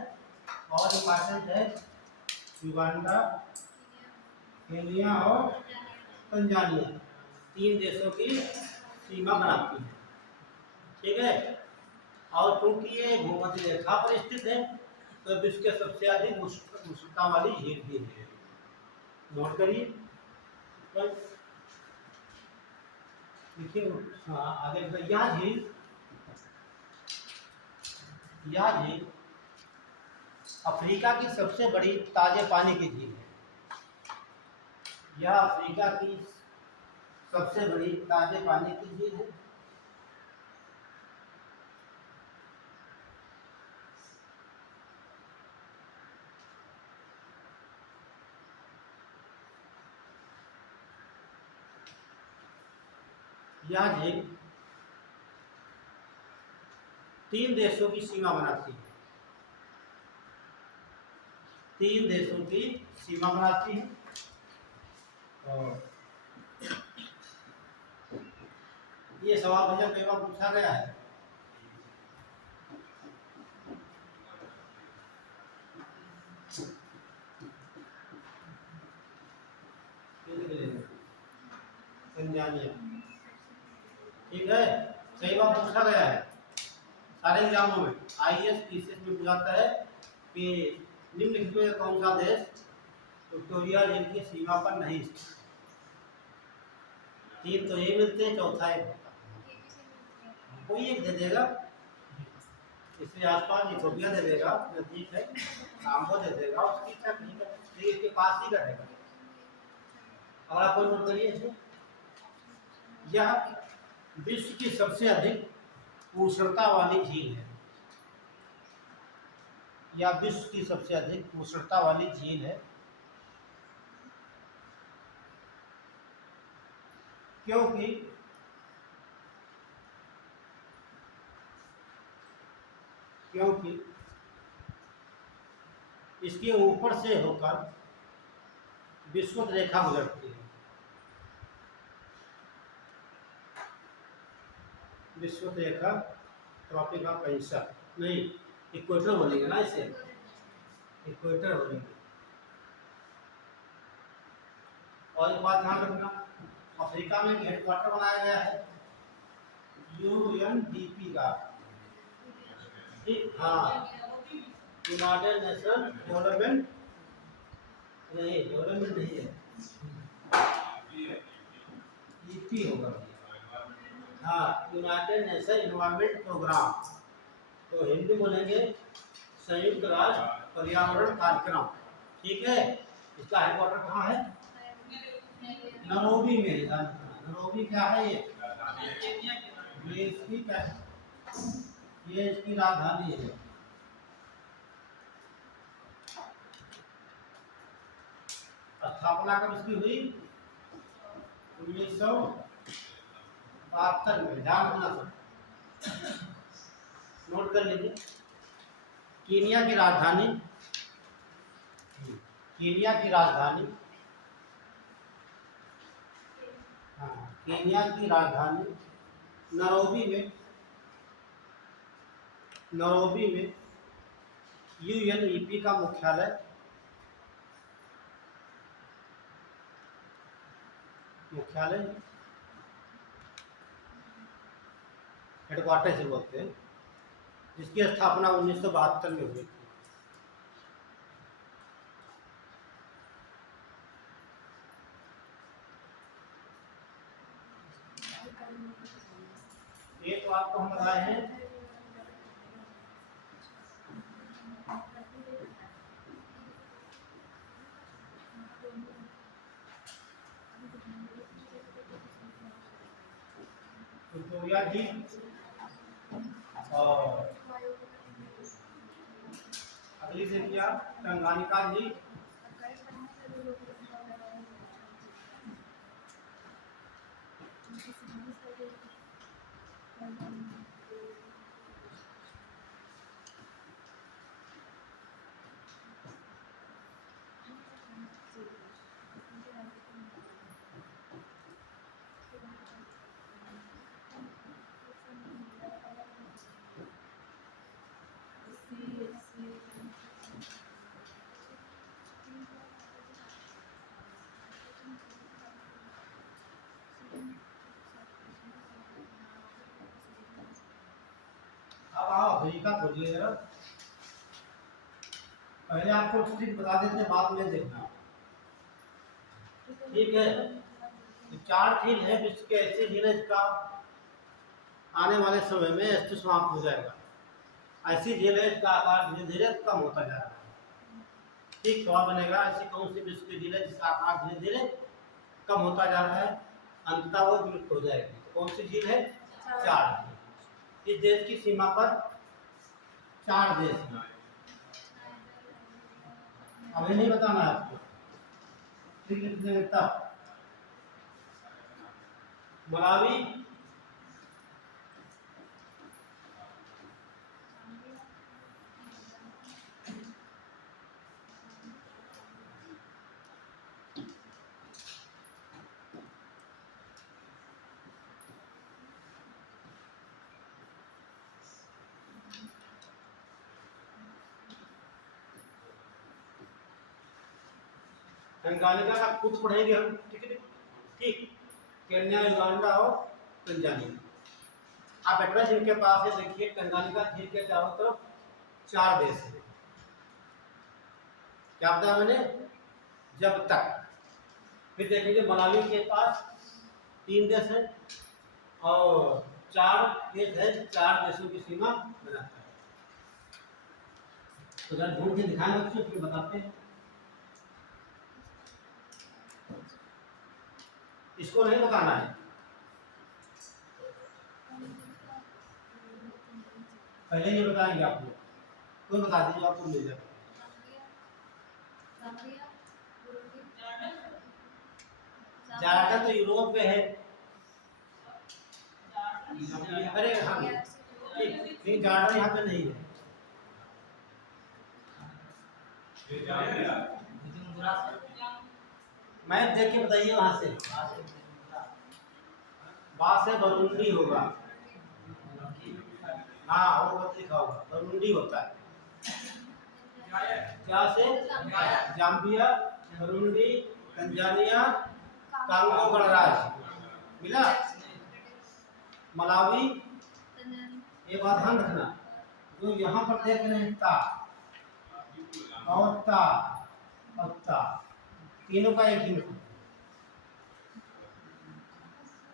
और एक पार्टेंट है युगांडा, केनिया और तंजानिया, 3 देशों की सीमा बनाती है ठीक है। और क्योंकि ये भूमध्य रेखा पर स्थित है तो विश्व के सबसे अधिक उष्णता वाली झील भी है। नोट करिए। देखिए हाँ आगे यह झील अफ्रीका की सबसे बड़ी ताजे पानी की झील है। यह अफ्रीका की सबसे बड़ी ताजे पानी की झील है। यह झील 3 देशों की सीमा बनाती है। 3 देशों की सीमा बनाती है। और ये सवाल मुझे कई बार पूछा गया है। तंजानिया ठीक है, कई बार पूछा गया है सारे एग्जामों में। आईएएस पीसीएस में पूछाता है कि निम्नलिखित में कौन सा देश विक्टोरिया झील की सीमा पर नहीं स्थित। 3 तो ये मिलते हैं, चौथा एक कोई एक दे देगा। इसके आसपास इथियोपिया दे देगा, नजदीक है, कांगो दे देगा, उसकी इच्छा नहीं करेगा, इसके पास ही करेगा। और आप नोट करिए, यह विश्व की सबसे अधिक उष्णता वाली झील है। यह विश्व की सबसे अधिक उष्णता वाली झील है क्योंकि इसके ऊपर से होकर विषुवत रेखा गुजरती है। विषुवत रेखा ट्रॉपिक ऑफ कैंसर नहीं, इक्वेटर बोलेंगे ना इसे, इक्वेटर बोलेंगे। और एक बात ध्यान रखना, अफ्रीका में हेडक्वार्टर बनाया गया है यूएनडीपी का ठीक। हाँ यूनाइटेड नेशन डेवलपमेंट नहीं है, ईपी होगा। हाँ यूनाइटेड नेशन एनवायरनमेंट प्रोग्राम, तो हिंदी बोलेंगे संयुक्त राष्ट्र पर्यावरण कार्यक्रम ठीक है। इसका हेडक्वार्टर कहाँ है? नैरोबी में। नैरोबी क्या है ये इसकी राजधानी है। स्थापना कब इसकी हुई? 1972 में। ध्यान रखना सब, नोट कर लीजिए। कीनिया की राजधानी केन्या की राजधानी नैरोबी में यूएनईपी का मुख्यालय हेडक्वार्टर से बोलते हैं, जिसकी स्थापना 1972 में हुई थी। ये तो आपको हम बताए हैं। विक्टोरिया झील और अगली से किया टंगानिका झील, अब आओ अफ्रीका खोजिए जरा। पहले आपको ठीक बता देते, बाद में देखना, ठीक है। तो 4 झील है विश्व के ऐसे झील है जिसका आने वाले समय में अस्तित्व समाप्त हो जाएगा। ऐसी झील है जिसका आकार धीरे धीरे कम होता जा रहा है। ठीक सवाल बनेगा, ऐसी कौन सी विश्व की झील है जिसका आकार धीरे धीरे कम होता जा रहा है, अंततः वो विलुप्त हो जाएगी। तो कौन सी झील है? 4 झील। इस देश की सीमा पर 4 देश हैं। अभी नहीं बताना है आपको, ठीक है। तब मलावी, टंगानिका का कुछ पढ़ेंगे हम, ठीक है। ठीक, केन्या, युगांडा और तंजानिया। आप एड्रेस इनके पास है, देखिए टंगानिका झील के चारों तरफ 4 देश हैं। क्या बताया मैंने? जब तक। फिर देखेंगे मलावी के पास 3 देश है और 4 देश है, 4 देशों की सीमा बनाता है। तो जरा ढूंढ के दिखाएं बच्चों, फिर बताते हैं। इसको नहीं बताना है, पहले ये बताएंगे आप लोग। कोई बता दीजिए, आपको मिल जाएगा। जार्डन तो यूरोप में है। अरे हाँ, नहीं जार्डन यहाँ पे नहीं है। मैप देख के बताइए वहां से। वहां से बरूंडी होगा। हाँ, वो बहुत लिखा होगा, बरूंडी होता है। क्या से? जाम्बिया, बरूंडी, तंजानिया, कांगो गणराज्य मिला। मलावी, ये बात ध्यान रखना, जो यहाँ पर देख रहे हैं ता और ता और ता, तीनों का एक ही मतलब।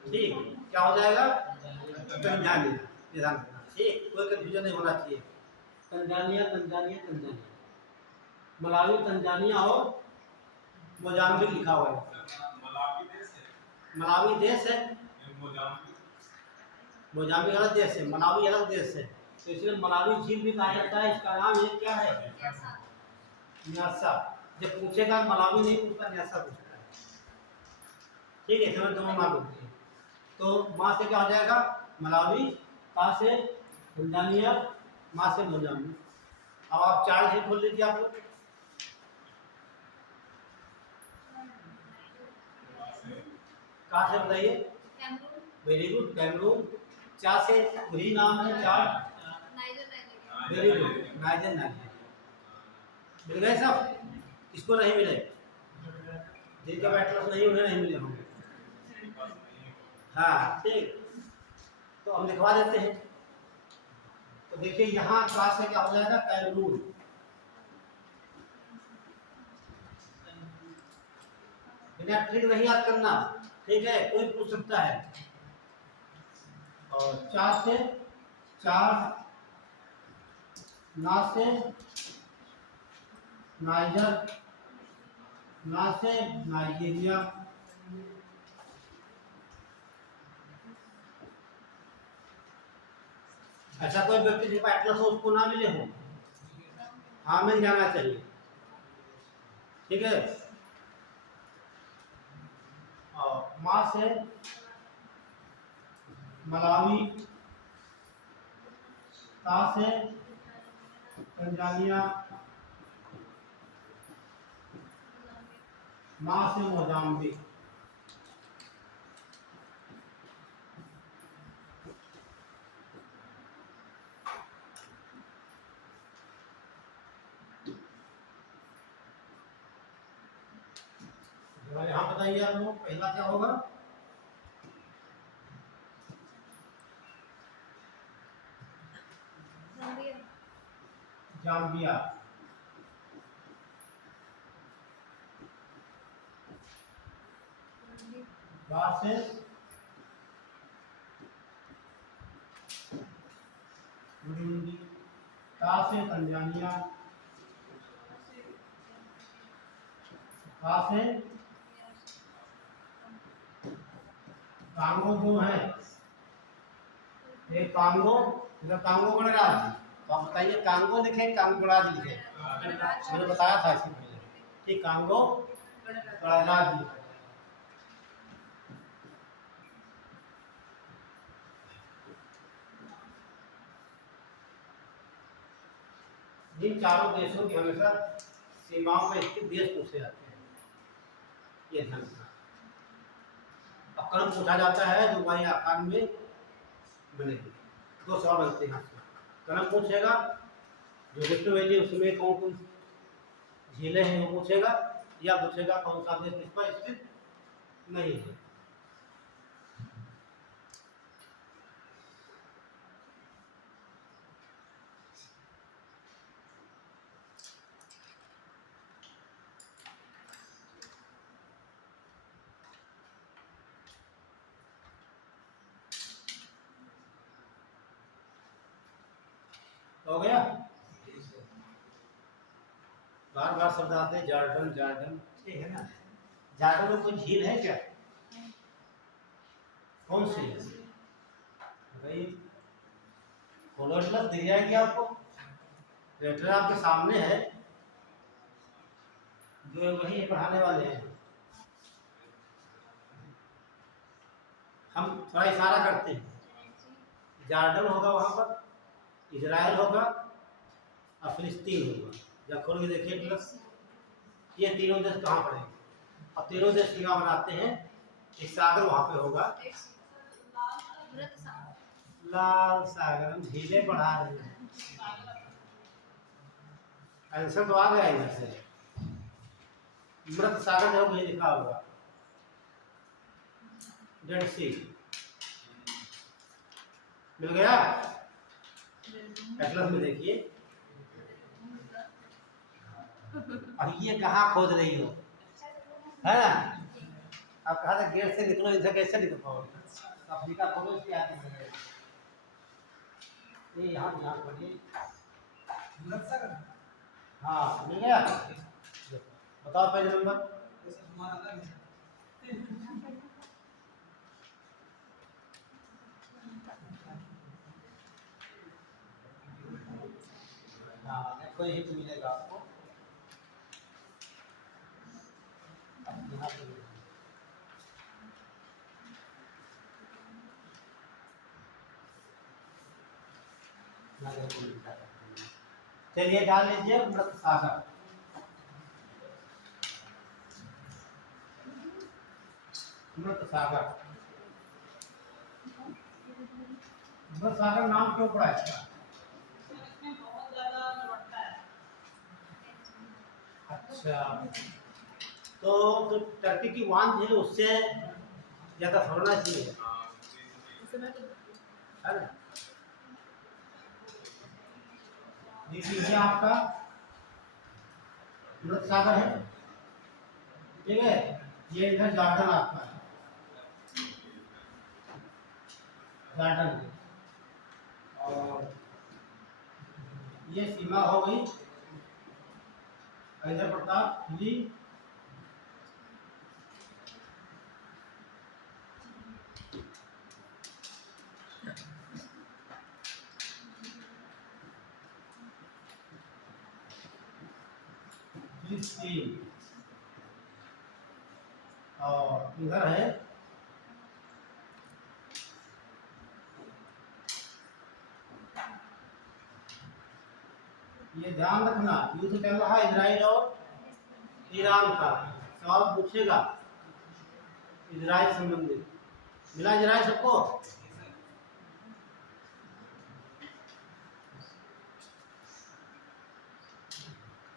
ठीक, क्या हो जाएगा? तंजानिया। ध्यान रखना, ठीक, कोई कंफ्यूजन नहीं होना चाहिए। Tanzania, Tanzania, Tanzania, Malawi, Tanzania और मोजाम्बिक लिखा हुआ है। मलावी देश है, मोजाम्बिक अलग देश है, मलावी अलग देश है। तो इसलिए मलावी झील भी कहा जाता है। इसका नाम ये क्या है? न्यासा। जब पूछेगा मलावी नहीं पूछता, न्यासा पूछता है। ठीक है, समझ दोनों मार होती है। तो माँ से क्या हो जाएगा? मलावी, पा से तंजानिया, माँ से मोजाम्बिक। अब आप 4 झील खोल लीजिए आप लोग। कहाँ से बताइए? Very good. कैमरून। चा से वही नाम है, चार। Very good. Niger Niger. मिल गए सब? किसको नहीं मिले? जिनके बैटलर्स नहीं उन्हें नहीं मिले होंगे। हाँ ठीक, तो हम लिखवा देते हैं। तो देखिए यहाँ क्लास से क्या हो जाएगा, कैमरून। बिना ट्रिक नहीं याद करना, ठीक है, कोई पूछ सकता है। और चार से चार, ना से नाइजर, ना से नाइजीरिया, ऐसा कोई व्यक्ति जिसका एटलस हो उसको ना मिले हो? हाँ मिल जाना चाहिए, ठीक है। और माँ से मलावी, ता से तंजानिया, माँ से मोजाम्बिक। यहाँ बताइए आप लोग, पहला क्या होगा? जाम्बिया। बा से बुरुंडी, ता से तंजानिया, ता से कांगो जो है, एक कांगो, इधर कांगो गणराज्य। तो आप बताइए कांगो लिखे, कांगो गणराज्य लिखे? मैंने बताया था इससे पहले, ठीक, कांगो गणराज्य लिखे। इन चारों देशों की हमेशा सीमाओं में स्थित देश पूछे जाते हैं, ये ध्यान रखना। अब क्रम पूछा जाता है जो वायु आकार में बनेगी। दो सवाल बनते हैं। क्रम पूछेगा, जो रिफ्ट वैली उसमें कौन कौन झीलें हैं वो पूछेगा, या पूछेगा कौन सा देश किस पर स्थित नहीं है। हो गया? बार बार शब्द आते हैं, जॉर्डन जॉर्डन, ठीक है ना। जॉर्डन में कोई झील है क्या? कौन सी भाई? खोलो एटलस, दिख जाएगी आपको। लेटर आपके सामने है, जो वही पढ़ाने वाले हैं। हम थोड़ा इशारा करते हैं, जॉर्डन होगा वहां पर, इजराइल होगा और फिलिस्तीन होगा। जब खोल के देखिए एटलस, ये तीनों देश कहाँ पड़े और तीनों देश सीमा बनाते हैं। एक सागर वहां पे होगा, लाल सागर। हम झीलें पढ़ा रहे हैं, आंसर तो आ गया इधर से। मृत सागर जो कहीं लिखा होगा, डेड सी। मिल गया? एटलस में देखिए। अब ये कहाँ खोज रही हो, है ना? आप कहा था गेट से निकलो, इधर कैसे निकल पाओगे? अफ्रीका खोलो, क्या है ये? यहाँ यहाँ पढ़िए। हाँ मिल गया? बताओ पेज नंबर। हाँ कोई हिट मिलेगा आपको यहाँ पे। चलिए डाल लीजिए मृत सागर। मृत सागर बस सागर नाम क्यों पड़ा इसका? अच्छा, तो जो टर्की की वान थी उससे ज्यादा थोड़ा चाहिए है ना? ये आपका दूध सागर है, ठीक है। ये इधर गार्डन आपका है, गार्डन। और ये सीमा हो गई इधर प्रताप हिली, फिलिस्तीन। और इधर है ये ध्यान रखना, युद्ध चल रहा है इजराइल और ईरान का। सवाल पूछेगा इजराइल संबंधित, मिला इजराइल सबको?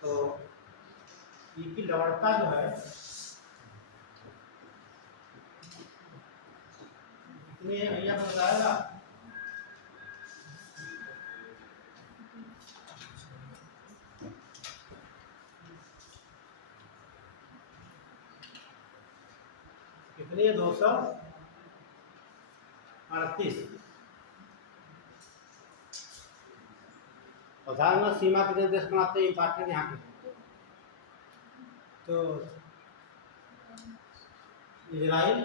तो इनकी लवणता जो है इतनी है, भैया बताएगा। कितनी है? 238। प्रधानमंत्री सीमा के निर्देश बनाते हैं पार्टी यहाँ पे। तो इजराइल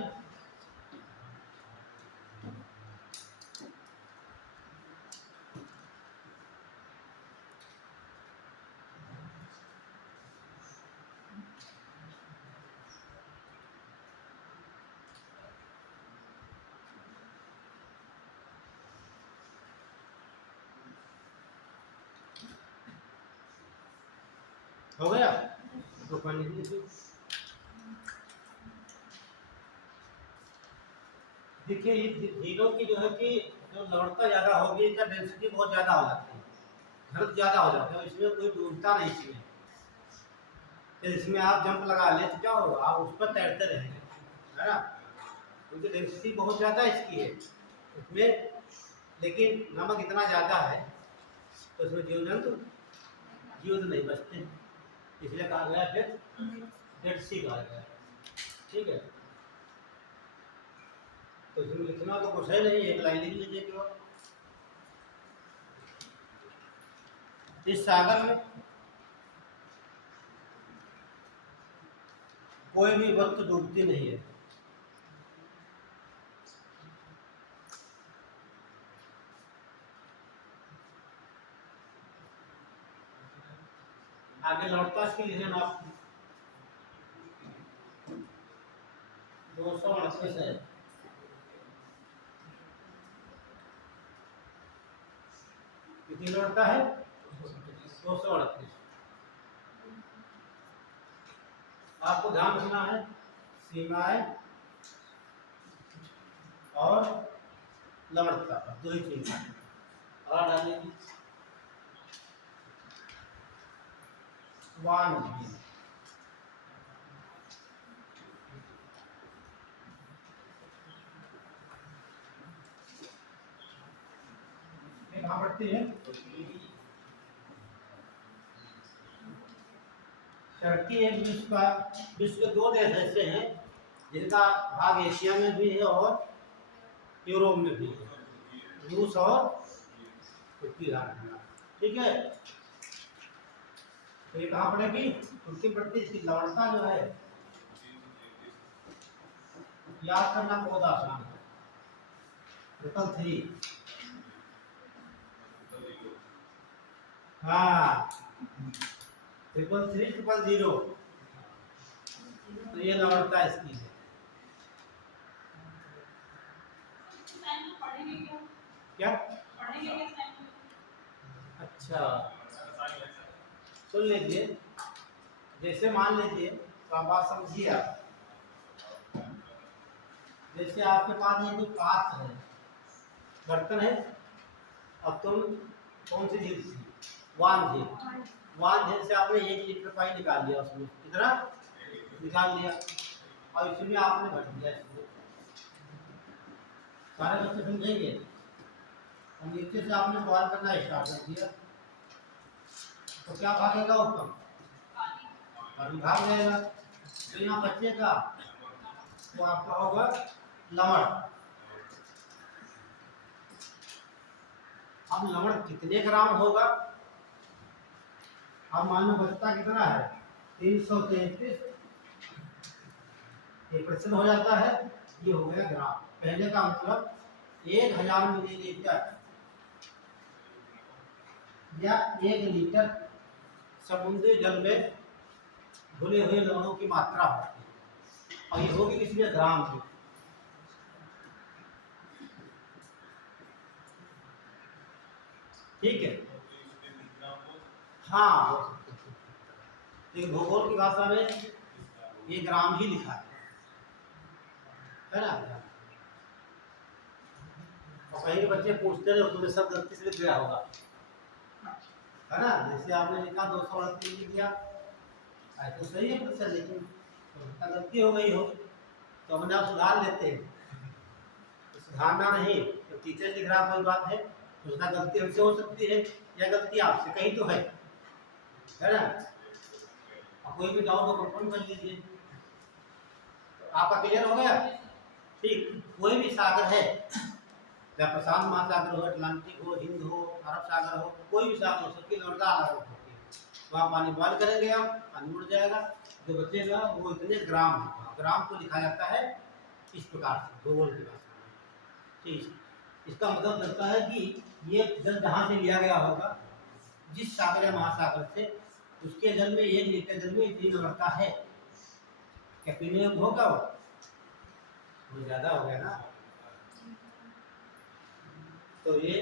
हो गया तो पानी देखिए ये झीलों की जो है कि जो लवणता ज्यादा होगी, इसका डेंसिटी बहुत ज्यादा हो जाती है, घनत्व ज्यादा हो जाता है, इसमें कोई डूबता नहीं इसमें। तो इसमें आप जंप लगा ले तो क्या होगा, आप उस पर तैरते रहेंगे, है ना, क्योंकि डेंसिटी बहुत ज्यादा इसकी है इसमें। लेकिन नमक इतना ज्यादा है तो इसमें जीव जंतु जीवित नहीं बचते, इसलिए कहा गया फिर डेड सी कहा गया, ठीक है। तो इसमें लिखना तो कुछ है नहीं, एक लाइन लिख लीजिए केवल। इस सागर में कोई भी वस्तु डूबती नहीं है। आगे लौटता इसके लिए आप 238 है। कितनी लौटता है? 238। आपको ध्यान रखना है सीमाएं और लवणता, दो ही चीज और डालेंगे। वन कहाँ पड़ती है? टर्की एक विश्व के दो देश ऐसे हैं जिनका भाग एशिया में भी है और यूरोप में भी है, रूस और तुर्की, ठीक है। तो ये कहाँ पड़ेगी? तुर्की पड़ती है। इसकी लवणता जो है याद करना बहुत आसान है, 333। हाँ 333 तो ये लवणता इसकी है। क्या अच्छा सुन लीजिए, जैसे मान लीजिए, तो आप बात समझिए आप, जैसे आपके पास ये कोई पात्र है, बर्तन है, और तुम कौन सी झील थी? वान झील। वान झील से आपने 1 लीटर पानी निकाल लिया, उसमें कितना निकाल लिया, और इसमें आपने भर दिया इसमें। सारे बच्चे समझेंगे। और नीचे से आपने बॉयल करना स्टार्ट कर दिया, तो क्या भागेगा ऊपर? पानी भाग जाएगा। तो यहाँ बचेगा वो आपका होगा लवण। अब लवण कितने ग्राम होगा? अब मान लो बचता कितना है? 333। 1% हो जाता है, ये हो गया ग्राम। पहले का मतलब 1000 मिलीलीटर या 1 लीटर समुद्री जल में घुले हुए लवणों की मात्रा होती है, और ये होगी किसमें? ग्राम की। ठीक है, हाँ हो सकते हैं, लेकिन भूगोल की भाषा में ये ग्राम ही लिखा है ना। और कहीं के बच्चे पूछते रहे, उसमें सब गलती से लिख गया होगा, है ना। जैसे आपने लिखा 238 लिख दिया, तो सही है प्रतिशत, लेकिन गलती हो गई हो तो हमने आप सुधार लेते हैं। तो सुधारना नहीं, तो टीचर लिख रहा कोई बात है, उसका गलती हमसे हो सकती है या गलती आपसे, कहीं तो है ना। और कोई भी डाउट हो कंफर्म कर लीजिए। तो आपका क्लियर हो गया? ठीक, कोई भी सागर है, चाहे प्रशांत महासागर हो, अटलांटिक हो, हिंद हो, अरब सागर हो, कोई भी सागर हो, सबकी लवणता अलग होती है। तो आप पानी बॉयल करेंगे, आप पानी उड़ जाएगा, जो बचेगा वो इतने ग्राम होगा। ग्राम को लिखा जाता है इस प्रकार से भूगोल की भाषा में। ठीक, इसका मतलब लगता है कि ये जल जहाँ से लिया गया होगा, जिस सागर या महासागर से, उसके जल में 1 लीटर जल में इतनी लवणता है, क्या पीने योग्य होगा वो ज़्यादा हो गया ना। तो ये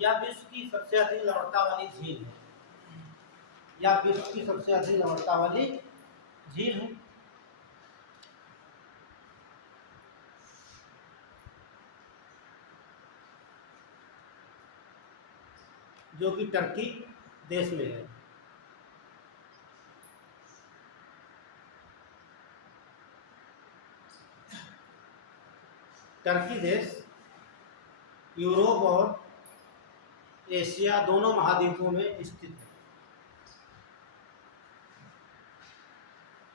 या विश्व की सबसे अधिक लवणता वाली झील है, या विश्व की सबसे अधिक लवणता वाली झील है। जो कि टर्की देश में है। टर्की देश यूरोप और एशिया दोनों महाद्वीपों में स्थित है।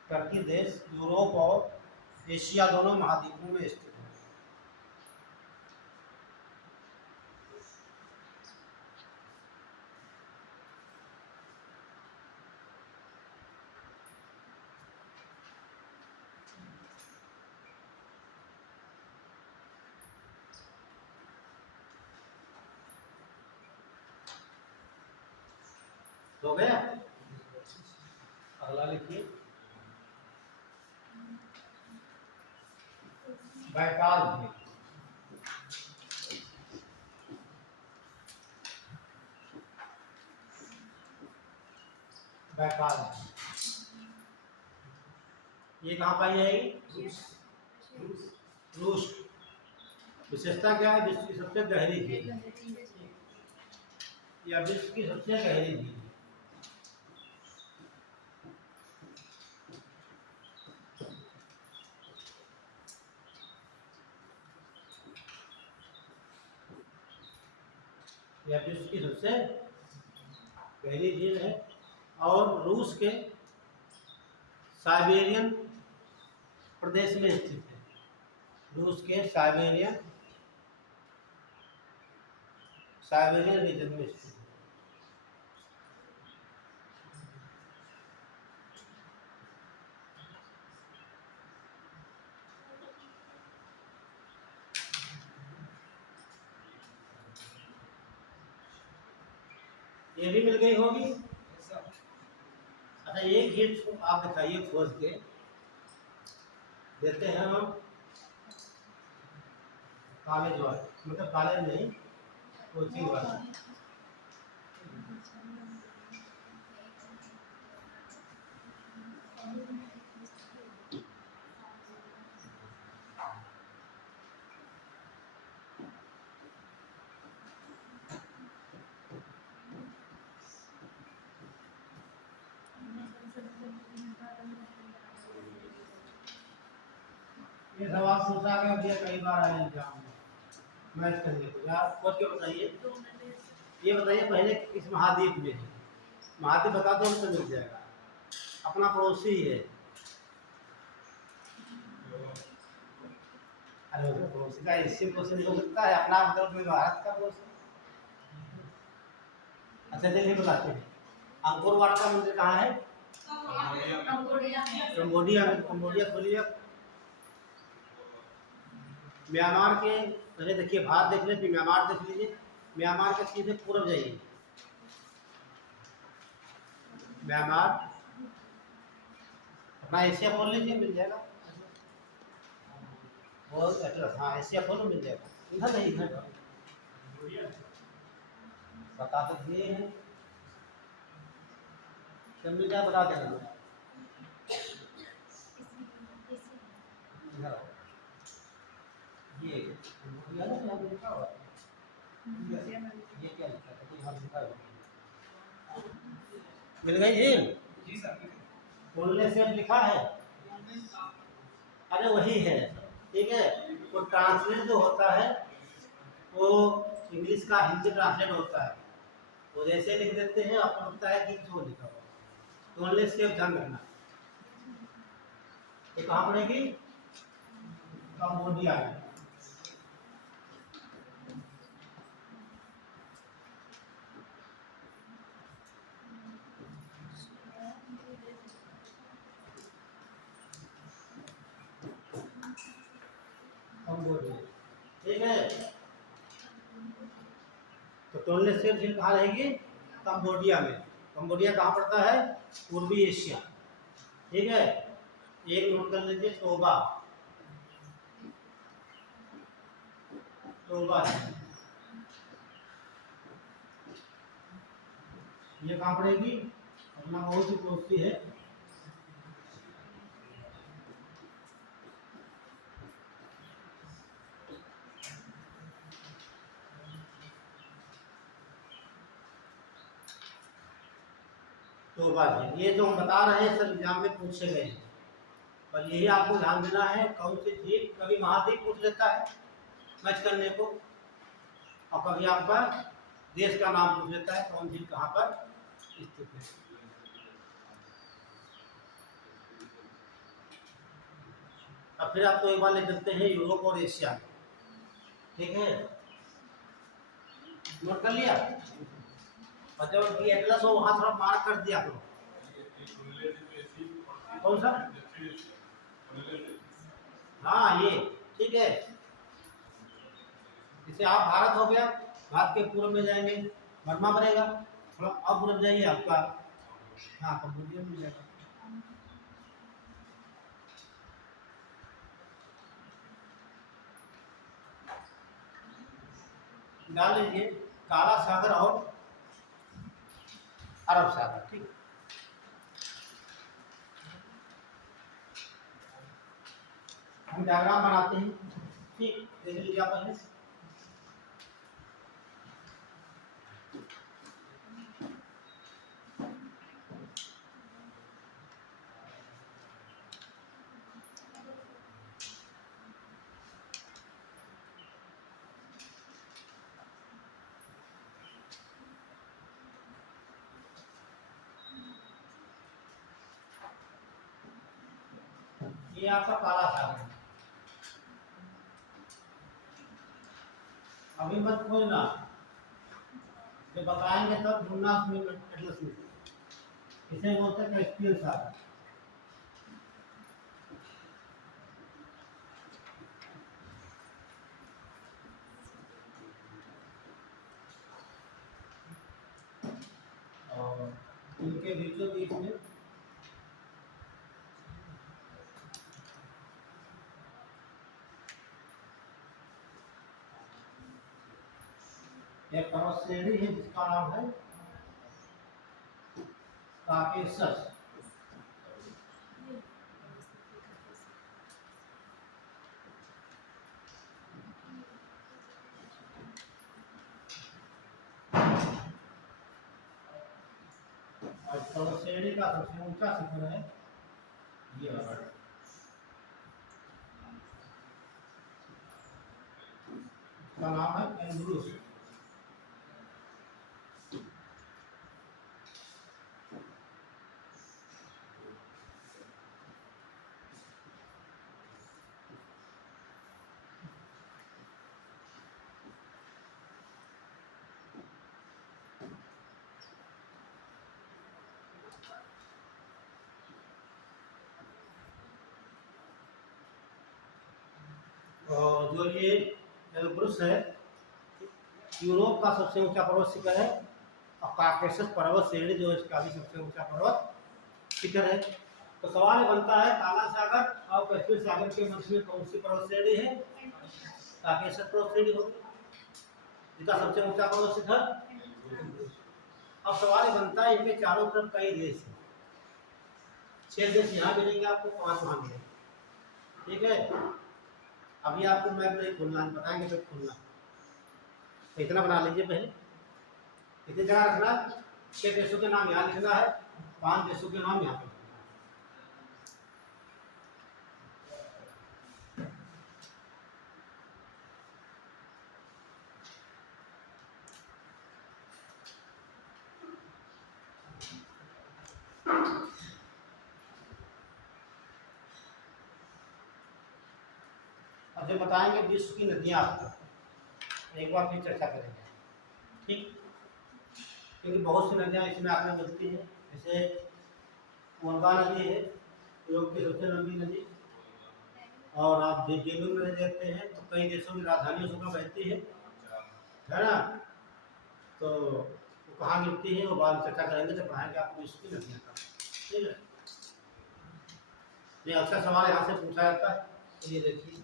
टर्की देश यूरोप और एशिया दोनों महाद्वीपों में स्थित है। हो गया? अगला लिखिए, बैकाल झील। बैकाल ये कहाँ पाई जाएगी? रूस। विशेषता क्या है? विश्व की सबसे गहरी झील, या विश्व की सबसे गहरी झील। यह विश्व की सबसे गहरी झील है, और रूस के साइबेरियन प्रदेश में स्थित है। रूस के साइबेरियन रीजन में स्थित है। ये भी मिल गई होगी। अच्छा, एक झील आप दिखाइए खोज के, देते हैं हम कॉलेज वाले, मतलब कॉलेज नहीं, कोचिंग वाले। ये सवाल पूछा गया कई बार आया एग्जाम में मैथ करने को। यार और क्या बताइए, ये बताइए पहले किस महाद्वीप में है? महाद्वीप बता दो तो मिल जाएगा। अपना पड़ोसी है। अरे वो पड़ोसी का एशियन क्वेश्चन हो सकता है, अपना मतलब कोई भारत का पड़ोसी। अच्छा चलिए बताते हैं। अंकोर वाट का मंदिर कहाँ है? कंबोडिया में। कंबोडिया खोलिए। म्यांमार के पहले देखिए, भारत देख लें फिर म्यांमार देख लीजिए। म्यांमार के सीधे पूर्व जाइए। म्यांमार अपना एशिया खोल लीजिए, मिल जाएगा। वो एटलस, हाँ एशिया खोलो मिल जाएगा। इधर नहीं, इधर बता तो दिए हैं, मिल जाए बता देना। इधर आओ। ये कंबोडिया ना, यहाँ पे लिखा हुआ है। ये क्या लिखा है? यहाँ लिखा है। मिल गई झील? जी सर। खोलने से लिखा है। अरे वही है, ठीक है। वो ट्रांसलेट जो होता है वो इंग्लिश का हिंदी ट्रांसलेट होता है। वो जैसे लिख देते हैं आपको लगता है कि जो लिखा हुआ, खोलने से ध्यान रखना। तो कहाँ पड़ेगी? कंबोडिया में। कंबोडिया, ठीक है। तो टोनलेस सेल झील कहाँ रहेगी? कंबोडिया में। कंबोडिया कहाँ पड़ता है? पूर्वी एशिया, ठीक है। एक नोट कर लीजिए, टोबा। टोबा ये कहाँ पड़ेगी? अपना बहुत ही पड़ोसी है। टोबा झील, ये जो हम बता रहे हैं सब एग्जाम में पूछे गए हैं। पर यही आपको ध्यान देना है, कौन सी झील कभी महाद्वीप पूछ लेता है मैच करने को, और कभी आपका देश का नाम पूछ लेता है कौन झील कहाँ पर स्थित है। अब फिर आपको एक बार ले चलते हैं यूरोप और एशिया में, ठीक है। नोट कर लिया? और जब ये एटलस हो वहां थोड़ा मार्क कर दिया करो। कौन सा? हाँ ये, ठीक है। जैसे आप भारत हो गया, भारत के पूर्व में जाएंगे बर्मा बनेगा, थोड़ा अब पूर्व जाइए आपका, हाँ कंबोडिया मिल जाएगा। डाल लीजिए काला सागर और अरब सागर, ठीक। हम डायग्राम बनाते हैं, ठीक। देख लीजिए आप पहले। ये आपका काला सागर है। अभी मत खोलना, जब बताएंगे तब ढूंढना उसमें एटलस में। इसे बोलते हैं कैस्पियन सागर। और इनके बीचों बीच में एक पर्वत श्रेणी है जिसका नाम है काकेशस। और पर्वत श्रेणी का सबसे ऊंचा शिखर है ये वाला। का नाम है एंड्रूस। और जो ये एल्ब्रुस है, यूरोप का सबसे ऊंचा पर्वत शिखर है, और काकेशस पर्वत श्रेणी जो इसका भी सबसे ऊंचा पर्वत शिखर है। तो सवाल बनता है काला सागर और कैस्पियन सागर के मध्य में कौन सी पर्वत श्रेणी है? काकेशस पर्वत श्रेणी होगी, इसका सबसे ऊंचा पर्वत शिखर। अब सवाल बनता है इनके चारों तरफ कई देश हैं, 6 देश यहाँ मिलेंगे आपको, 5 वहाँ मिलेंगे, ठीक है। अभी आपको मैप नहीं खोलना है, बताएंगे तो खोलना, तो इतना बना लीजिए पहले, इतनी जगह रखना, 6 देशों के नाम यहाँ लिखना है, 5 देशों के नाम यहाँ पे लिखना है। अब जब बताएंगे विश्व की नदियाँ आपको एक बार फिर चर्चा करेंगे, ठीक, क्योंकि बहुत सी नदियाँ इसमें आपने मिलती हैं, जैसे गंगा नदी है यूरोप की सबसे लंबी नदी, और आप जेलून में देखते हैं तो कई देशों की राजधानियों से बहती है ना। तो वो कहाँ गिरती है वो बाद में चर्चा करेंगे, जब पढ़ाएंगे आपको इसकी नदियाँ का, ठीक है। ये अक्सर सवाल यहाँ से पूछा जाता है, तो ये देखिए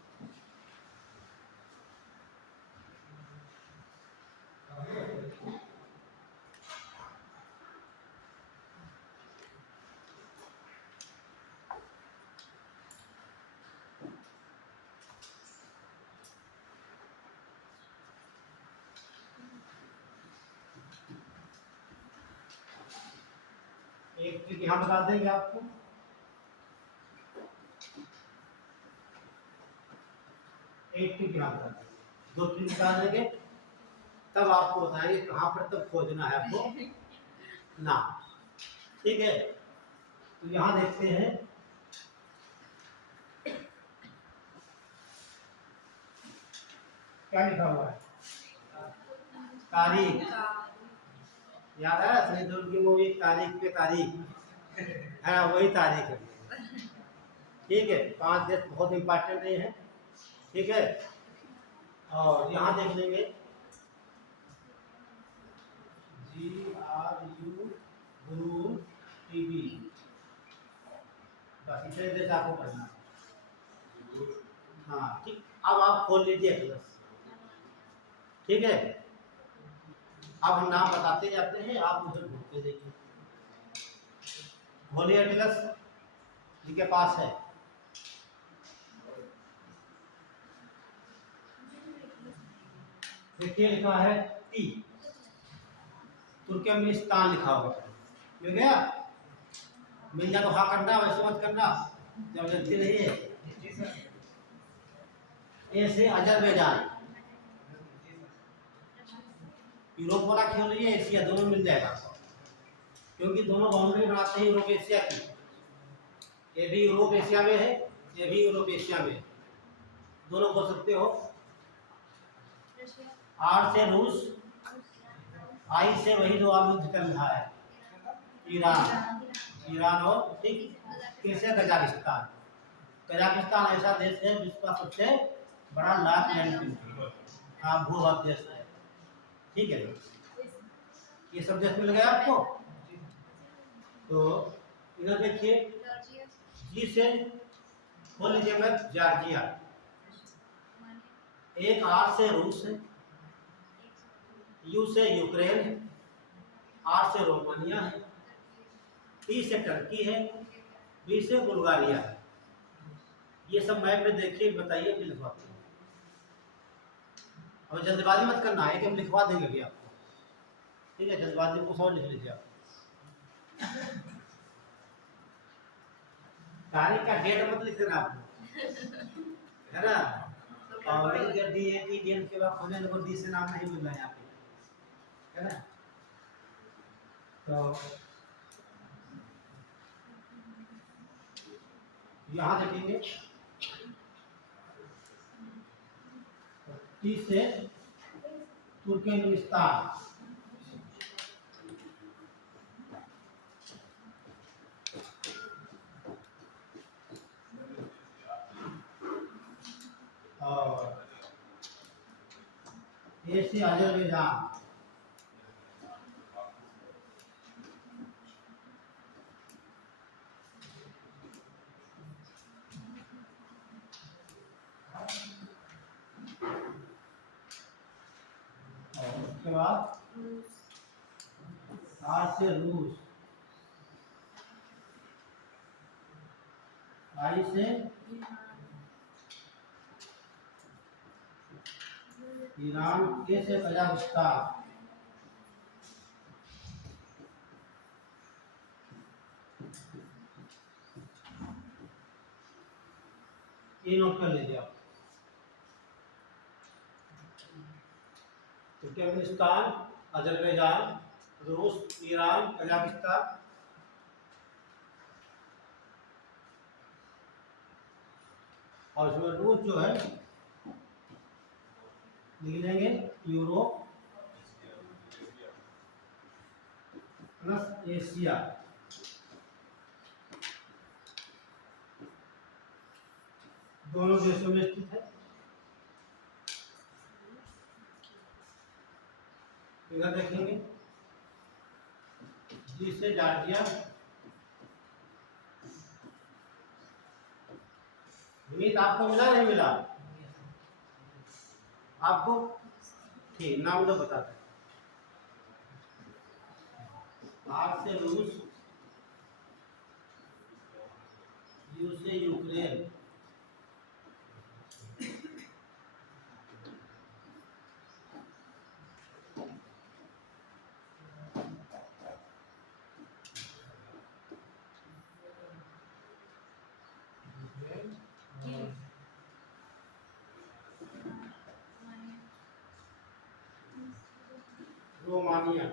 एक ट्रिक यहाँ बता देंगे आपको, एक ट्रिक यहाँ बता देंगे, 2 ट्रिक बता देंगे, तब आपको बताएंगे कहाँ पर तब खोजना है आपको ना, ठीक है। तो यहाँ देखते हैं क्या लिखा हुआ है, तारीख, याद है सनी देओल की मूवी तारीख पे तारीख है, वही तारीख है, ठीक है। 5 देश बहुत इंपॉर्टेंट है, ठीक है। और यहाँ देख लेंगे GRU TV, बस इतने देश आपको पढ़ना है, हाँ ठीक। अब आप खोल लीजिए एटलस, ठीक है। अब हम नाम बताते जाते हैं, आप उसे ढूंढते देखिए, खोलिए एटलस जिनके पास है, देखिए लिखा है टी, तुर्कमेनिस्तान लिखा हुआ मिल गया, मिल जाए तो हाँ करना, वैसे मत करना जब जल्दी नहीं है। ए से अजरबैजान, यूरोप वाला खेल लीजिए, एशिया दोनों मिल जाएगा, क्योंकि दोनों बाउंड्री बनाते हैं यूरोप एशिया की, ये भी यूरोप एशिया में है, ये भी यूरोप एशिया में है, दोनों बोल सकते हो। आर से रूस, आई से वही जो आप युद्ध चल रहा है, ईरान और ठीक, कैसे कजाकिस्तान, कजाकिस्तान ऐसा देश है जिसका सबसे बड़ा लार्ज लैंड भू-भाग देश है, ठीक है। ये सब देश मिल गया आपको, तो इधर देखिए जी से खोल लीजिए मैं जॉर्जिया, एक आर से रूस है, यू से यूक्रेन है, आर से रोमानिया है, टी से टर्की है, बी से बुल्गारिया है। ये सब मैप में देखिए, बताइए फिर लिखवाते हैं, अब जल्दबाजी मत करना है कि हम लिखवा देंगे अभी आपको, ठीक है। जल्दबाजी में कुछ और लिख लीजिए आप, तारीख का डेट मत लिख देना आपको, है ना, और लेकिन D A T D N के बाद खोलने को डी से नाम नहीं मिल रहा है यहाँ पे, है ना। तो यहाँ देखेंगे टी से तुर्कमेनिस्तान, और ए से अजरबैजान, और उसके बाद आर से रूस, आई से ईरान, के से कजाकिस्तान, ये नोट कर लीजिए आप। तुर्कमेनिस्तान, अजरबैजान, रूस, ईरान, कजाकिस्तान, और इसमें रूस जो है लिख लेंगे यूरोप प्लस एशिया, दोनों देशों में स्थित है। इधर देखेंगे जी से जॉर्जिया, विनीत आपको मिला नहीं मिला आपको? ठीक, नाम तो बता दें। आर से रूस, यू से यूक्रेन, रोमानिया,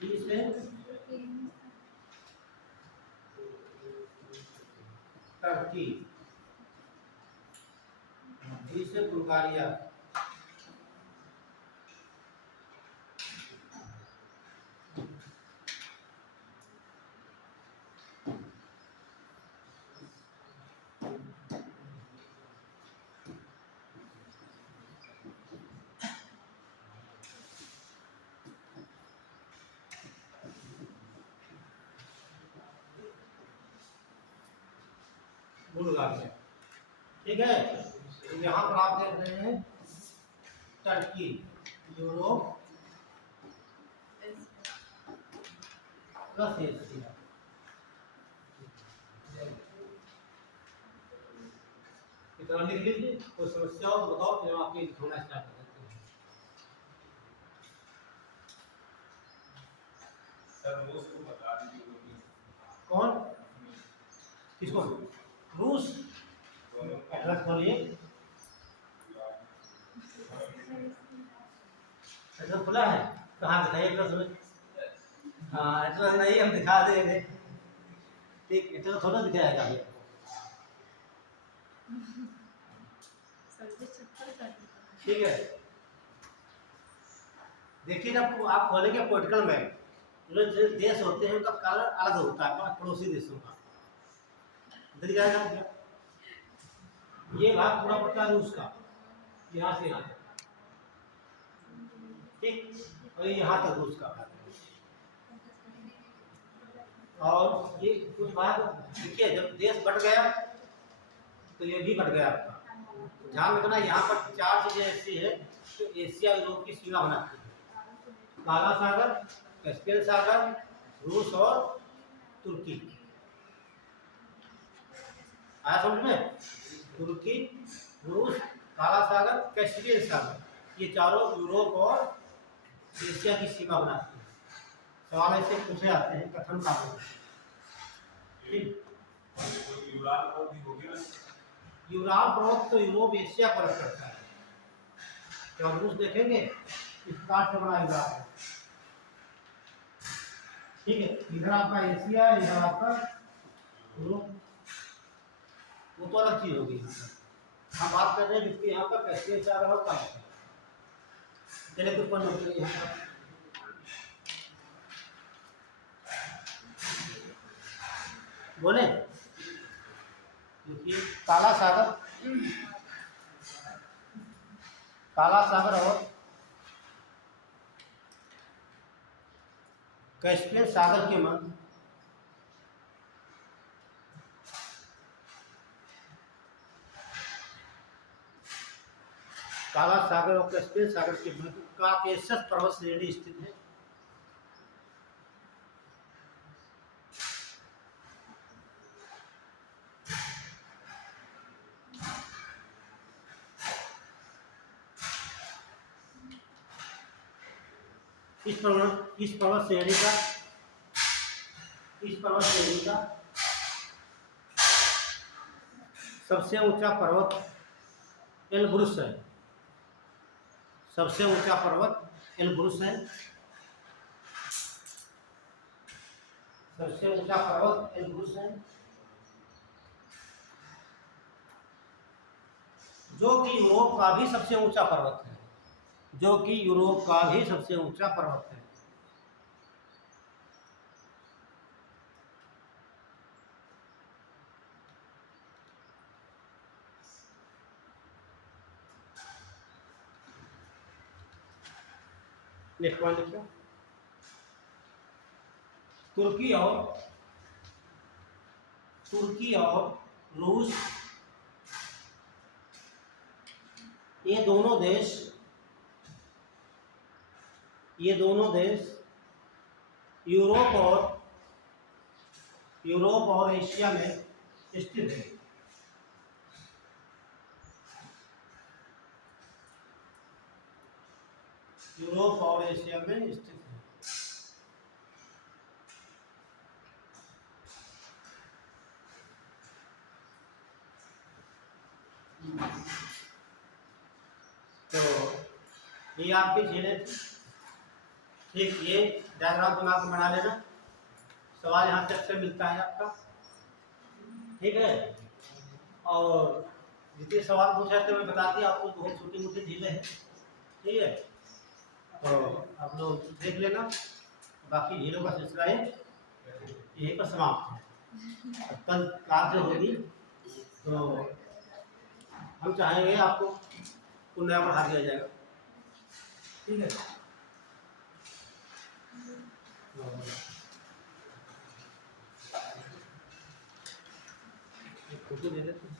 टी से टर्की, डी से बुल्गारिया, बुल्गारिया। ठीक है, तो यहाँ पर आप देख रहे हैं टर्की, यूरोप प्लस एशिया। इतना लिख लीजिए, कोई समस्या हो तो बताओ, फिर हम आपके लिखना स्टार्ट कर देते हैं। सर रूस को बता दीजिए। कौन? किसको? रूस? एड्रेस खोलिए, एड्रेस खुला है? कहाँ दिखाइए एड्रेस में? हाँ, एड्रेस नहीं हम दिखा देंगे। ठीक, एड्रेस थोड़ा दिखाएगा अभी। ठीक है, देखिए जब आप खोलेंगे पॉलिटिकल मैप, जो देश होते हैं उनका कलर अलग होता है पड़ोसी देशों का। इधर जाएगा, ये भाग पूरा पड़ता है रूस का, यहाँ से यहाँ तक, ठीक, और यहाँ तक रूस का भाग। और ये कुछ भाग देखिए, जब देश बढ़ गया तो ये भी बढ़ गया आपका। ध्यान रखना, यहाँ पर चार चीजें ऐसी है जो एशिया यूरोप की सीमा बनाती है: काला सागर, कैस्पियन सागर, रूस और तुर्की। आया समझ में? तुर्की, रूस, काला सागर, कैस्पियन सागर, ये चारों यूरोप और एशिया की सीमा बनाती है। सवाल ऐसे पूछे जाते हैं कथन काल में। ठीक, और ये कोई यूरान और भी होगी ना। यूराल पर्वत तो यूरोप एशिया पर करता है। क्या रूस देखेंगे इस काट से बना यूराल है। ठीक है, इधर आपका एशिया है, इधर आपका यूरोप, वो तो अलग चीज होगी। हम बात कर रहे हैं जिसके यहाँ पर कैसे सागर और कम है। चलिए कुछ पढ़ लो यहाँ पर बोले, देखिए काला सागर, काला सागर और कैस्पियन सागर के मध्य काला सागर और कैस्पियन सागर के मध्य काकेशस पर्वत श्रेणी स्थित है। इस पर्वत श्रेणी का सबसे ऊंचा पर्वत एल्ब्रुस है। सबसे ऊंचा पर्वत एल्ब्रुस है। सबसे ऊंचा पर्वत एल्ब्रुस है, जो कि यूरोप का भी सबसे ऊंचा पर्वत है। जो कि यूरोप का भी सबसे ऊंचा पर्वत है। नेक्स्ट पॉइंट देखिए, तुर्की और रूस, ये दोनों देश यूरोप और एशिया में स्थित है। यूरोप और एशिया में स्थित है। तो ये आपकी झीलें थी। ठीक, ये डायग्राम दिमाग में बना लेना, सवाल यहाँ से अक्सर मिलता है आपका। ठीक है, और जितने सवाल पूछे थे मैं बता दिया आपको, बहुत छोटी मोटी झीलें हैं। ठीक है, तो आप लोग देख लेना, बाकी झीलों का सिलसिला यहीं पर समाप्त है। कल क्लास जो होगी तो हम चाहेंगे आपको कुछ नया पढ़ा दिया जाएगा। ठीक है, फोटो दे देते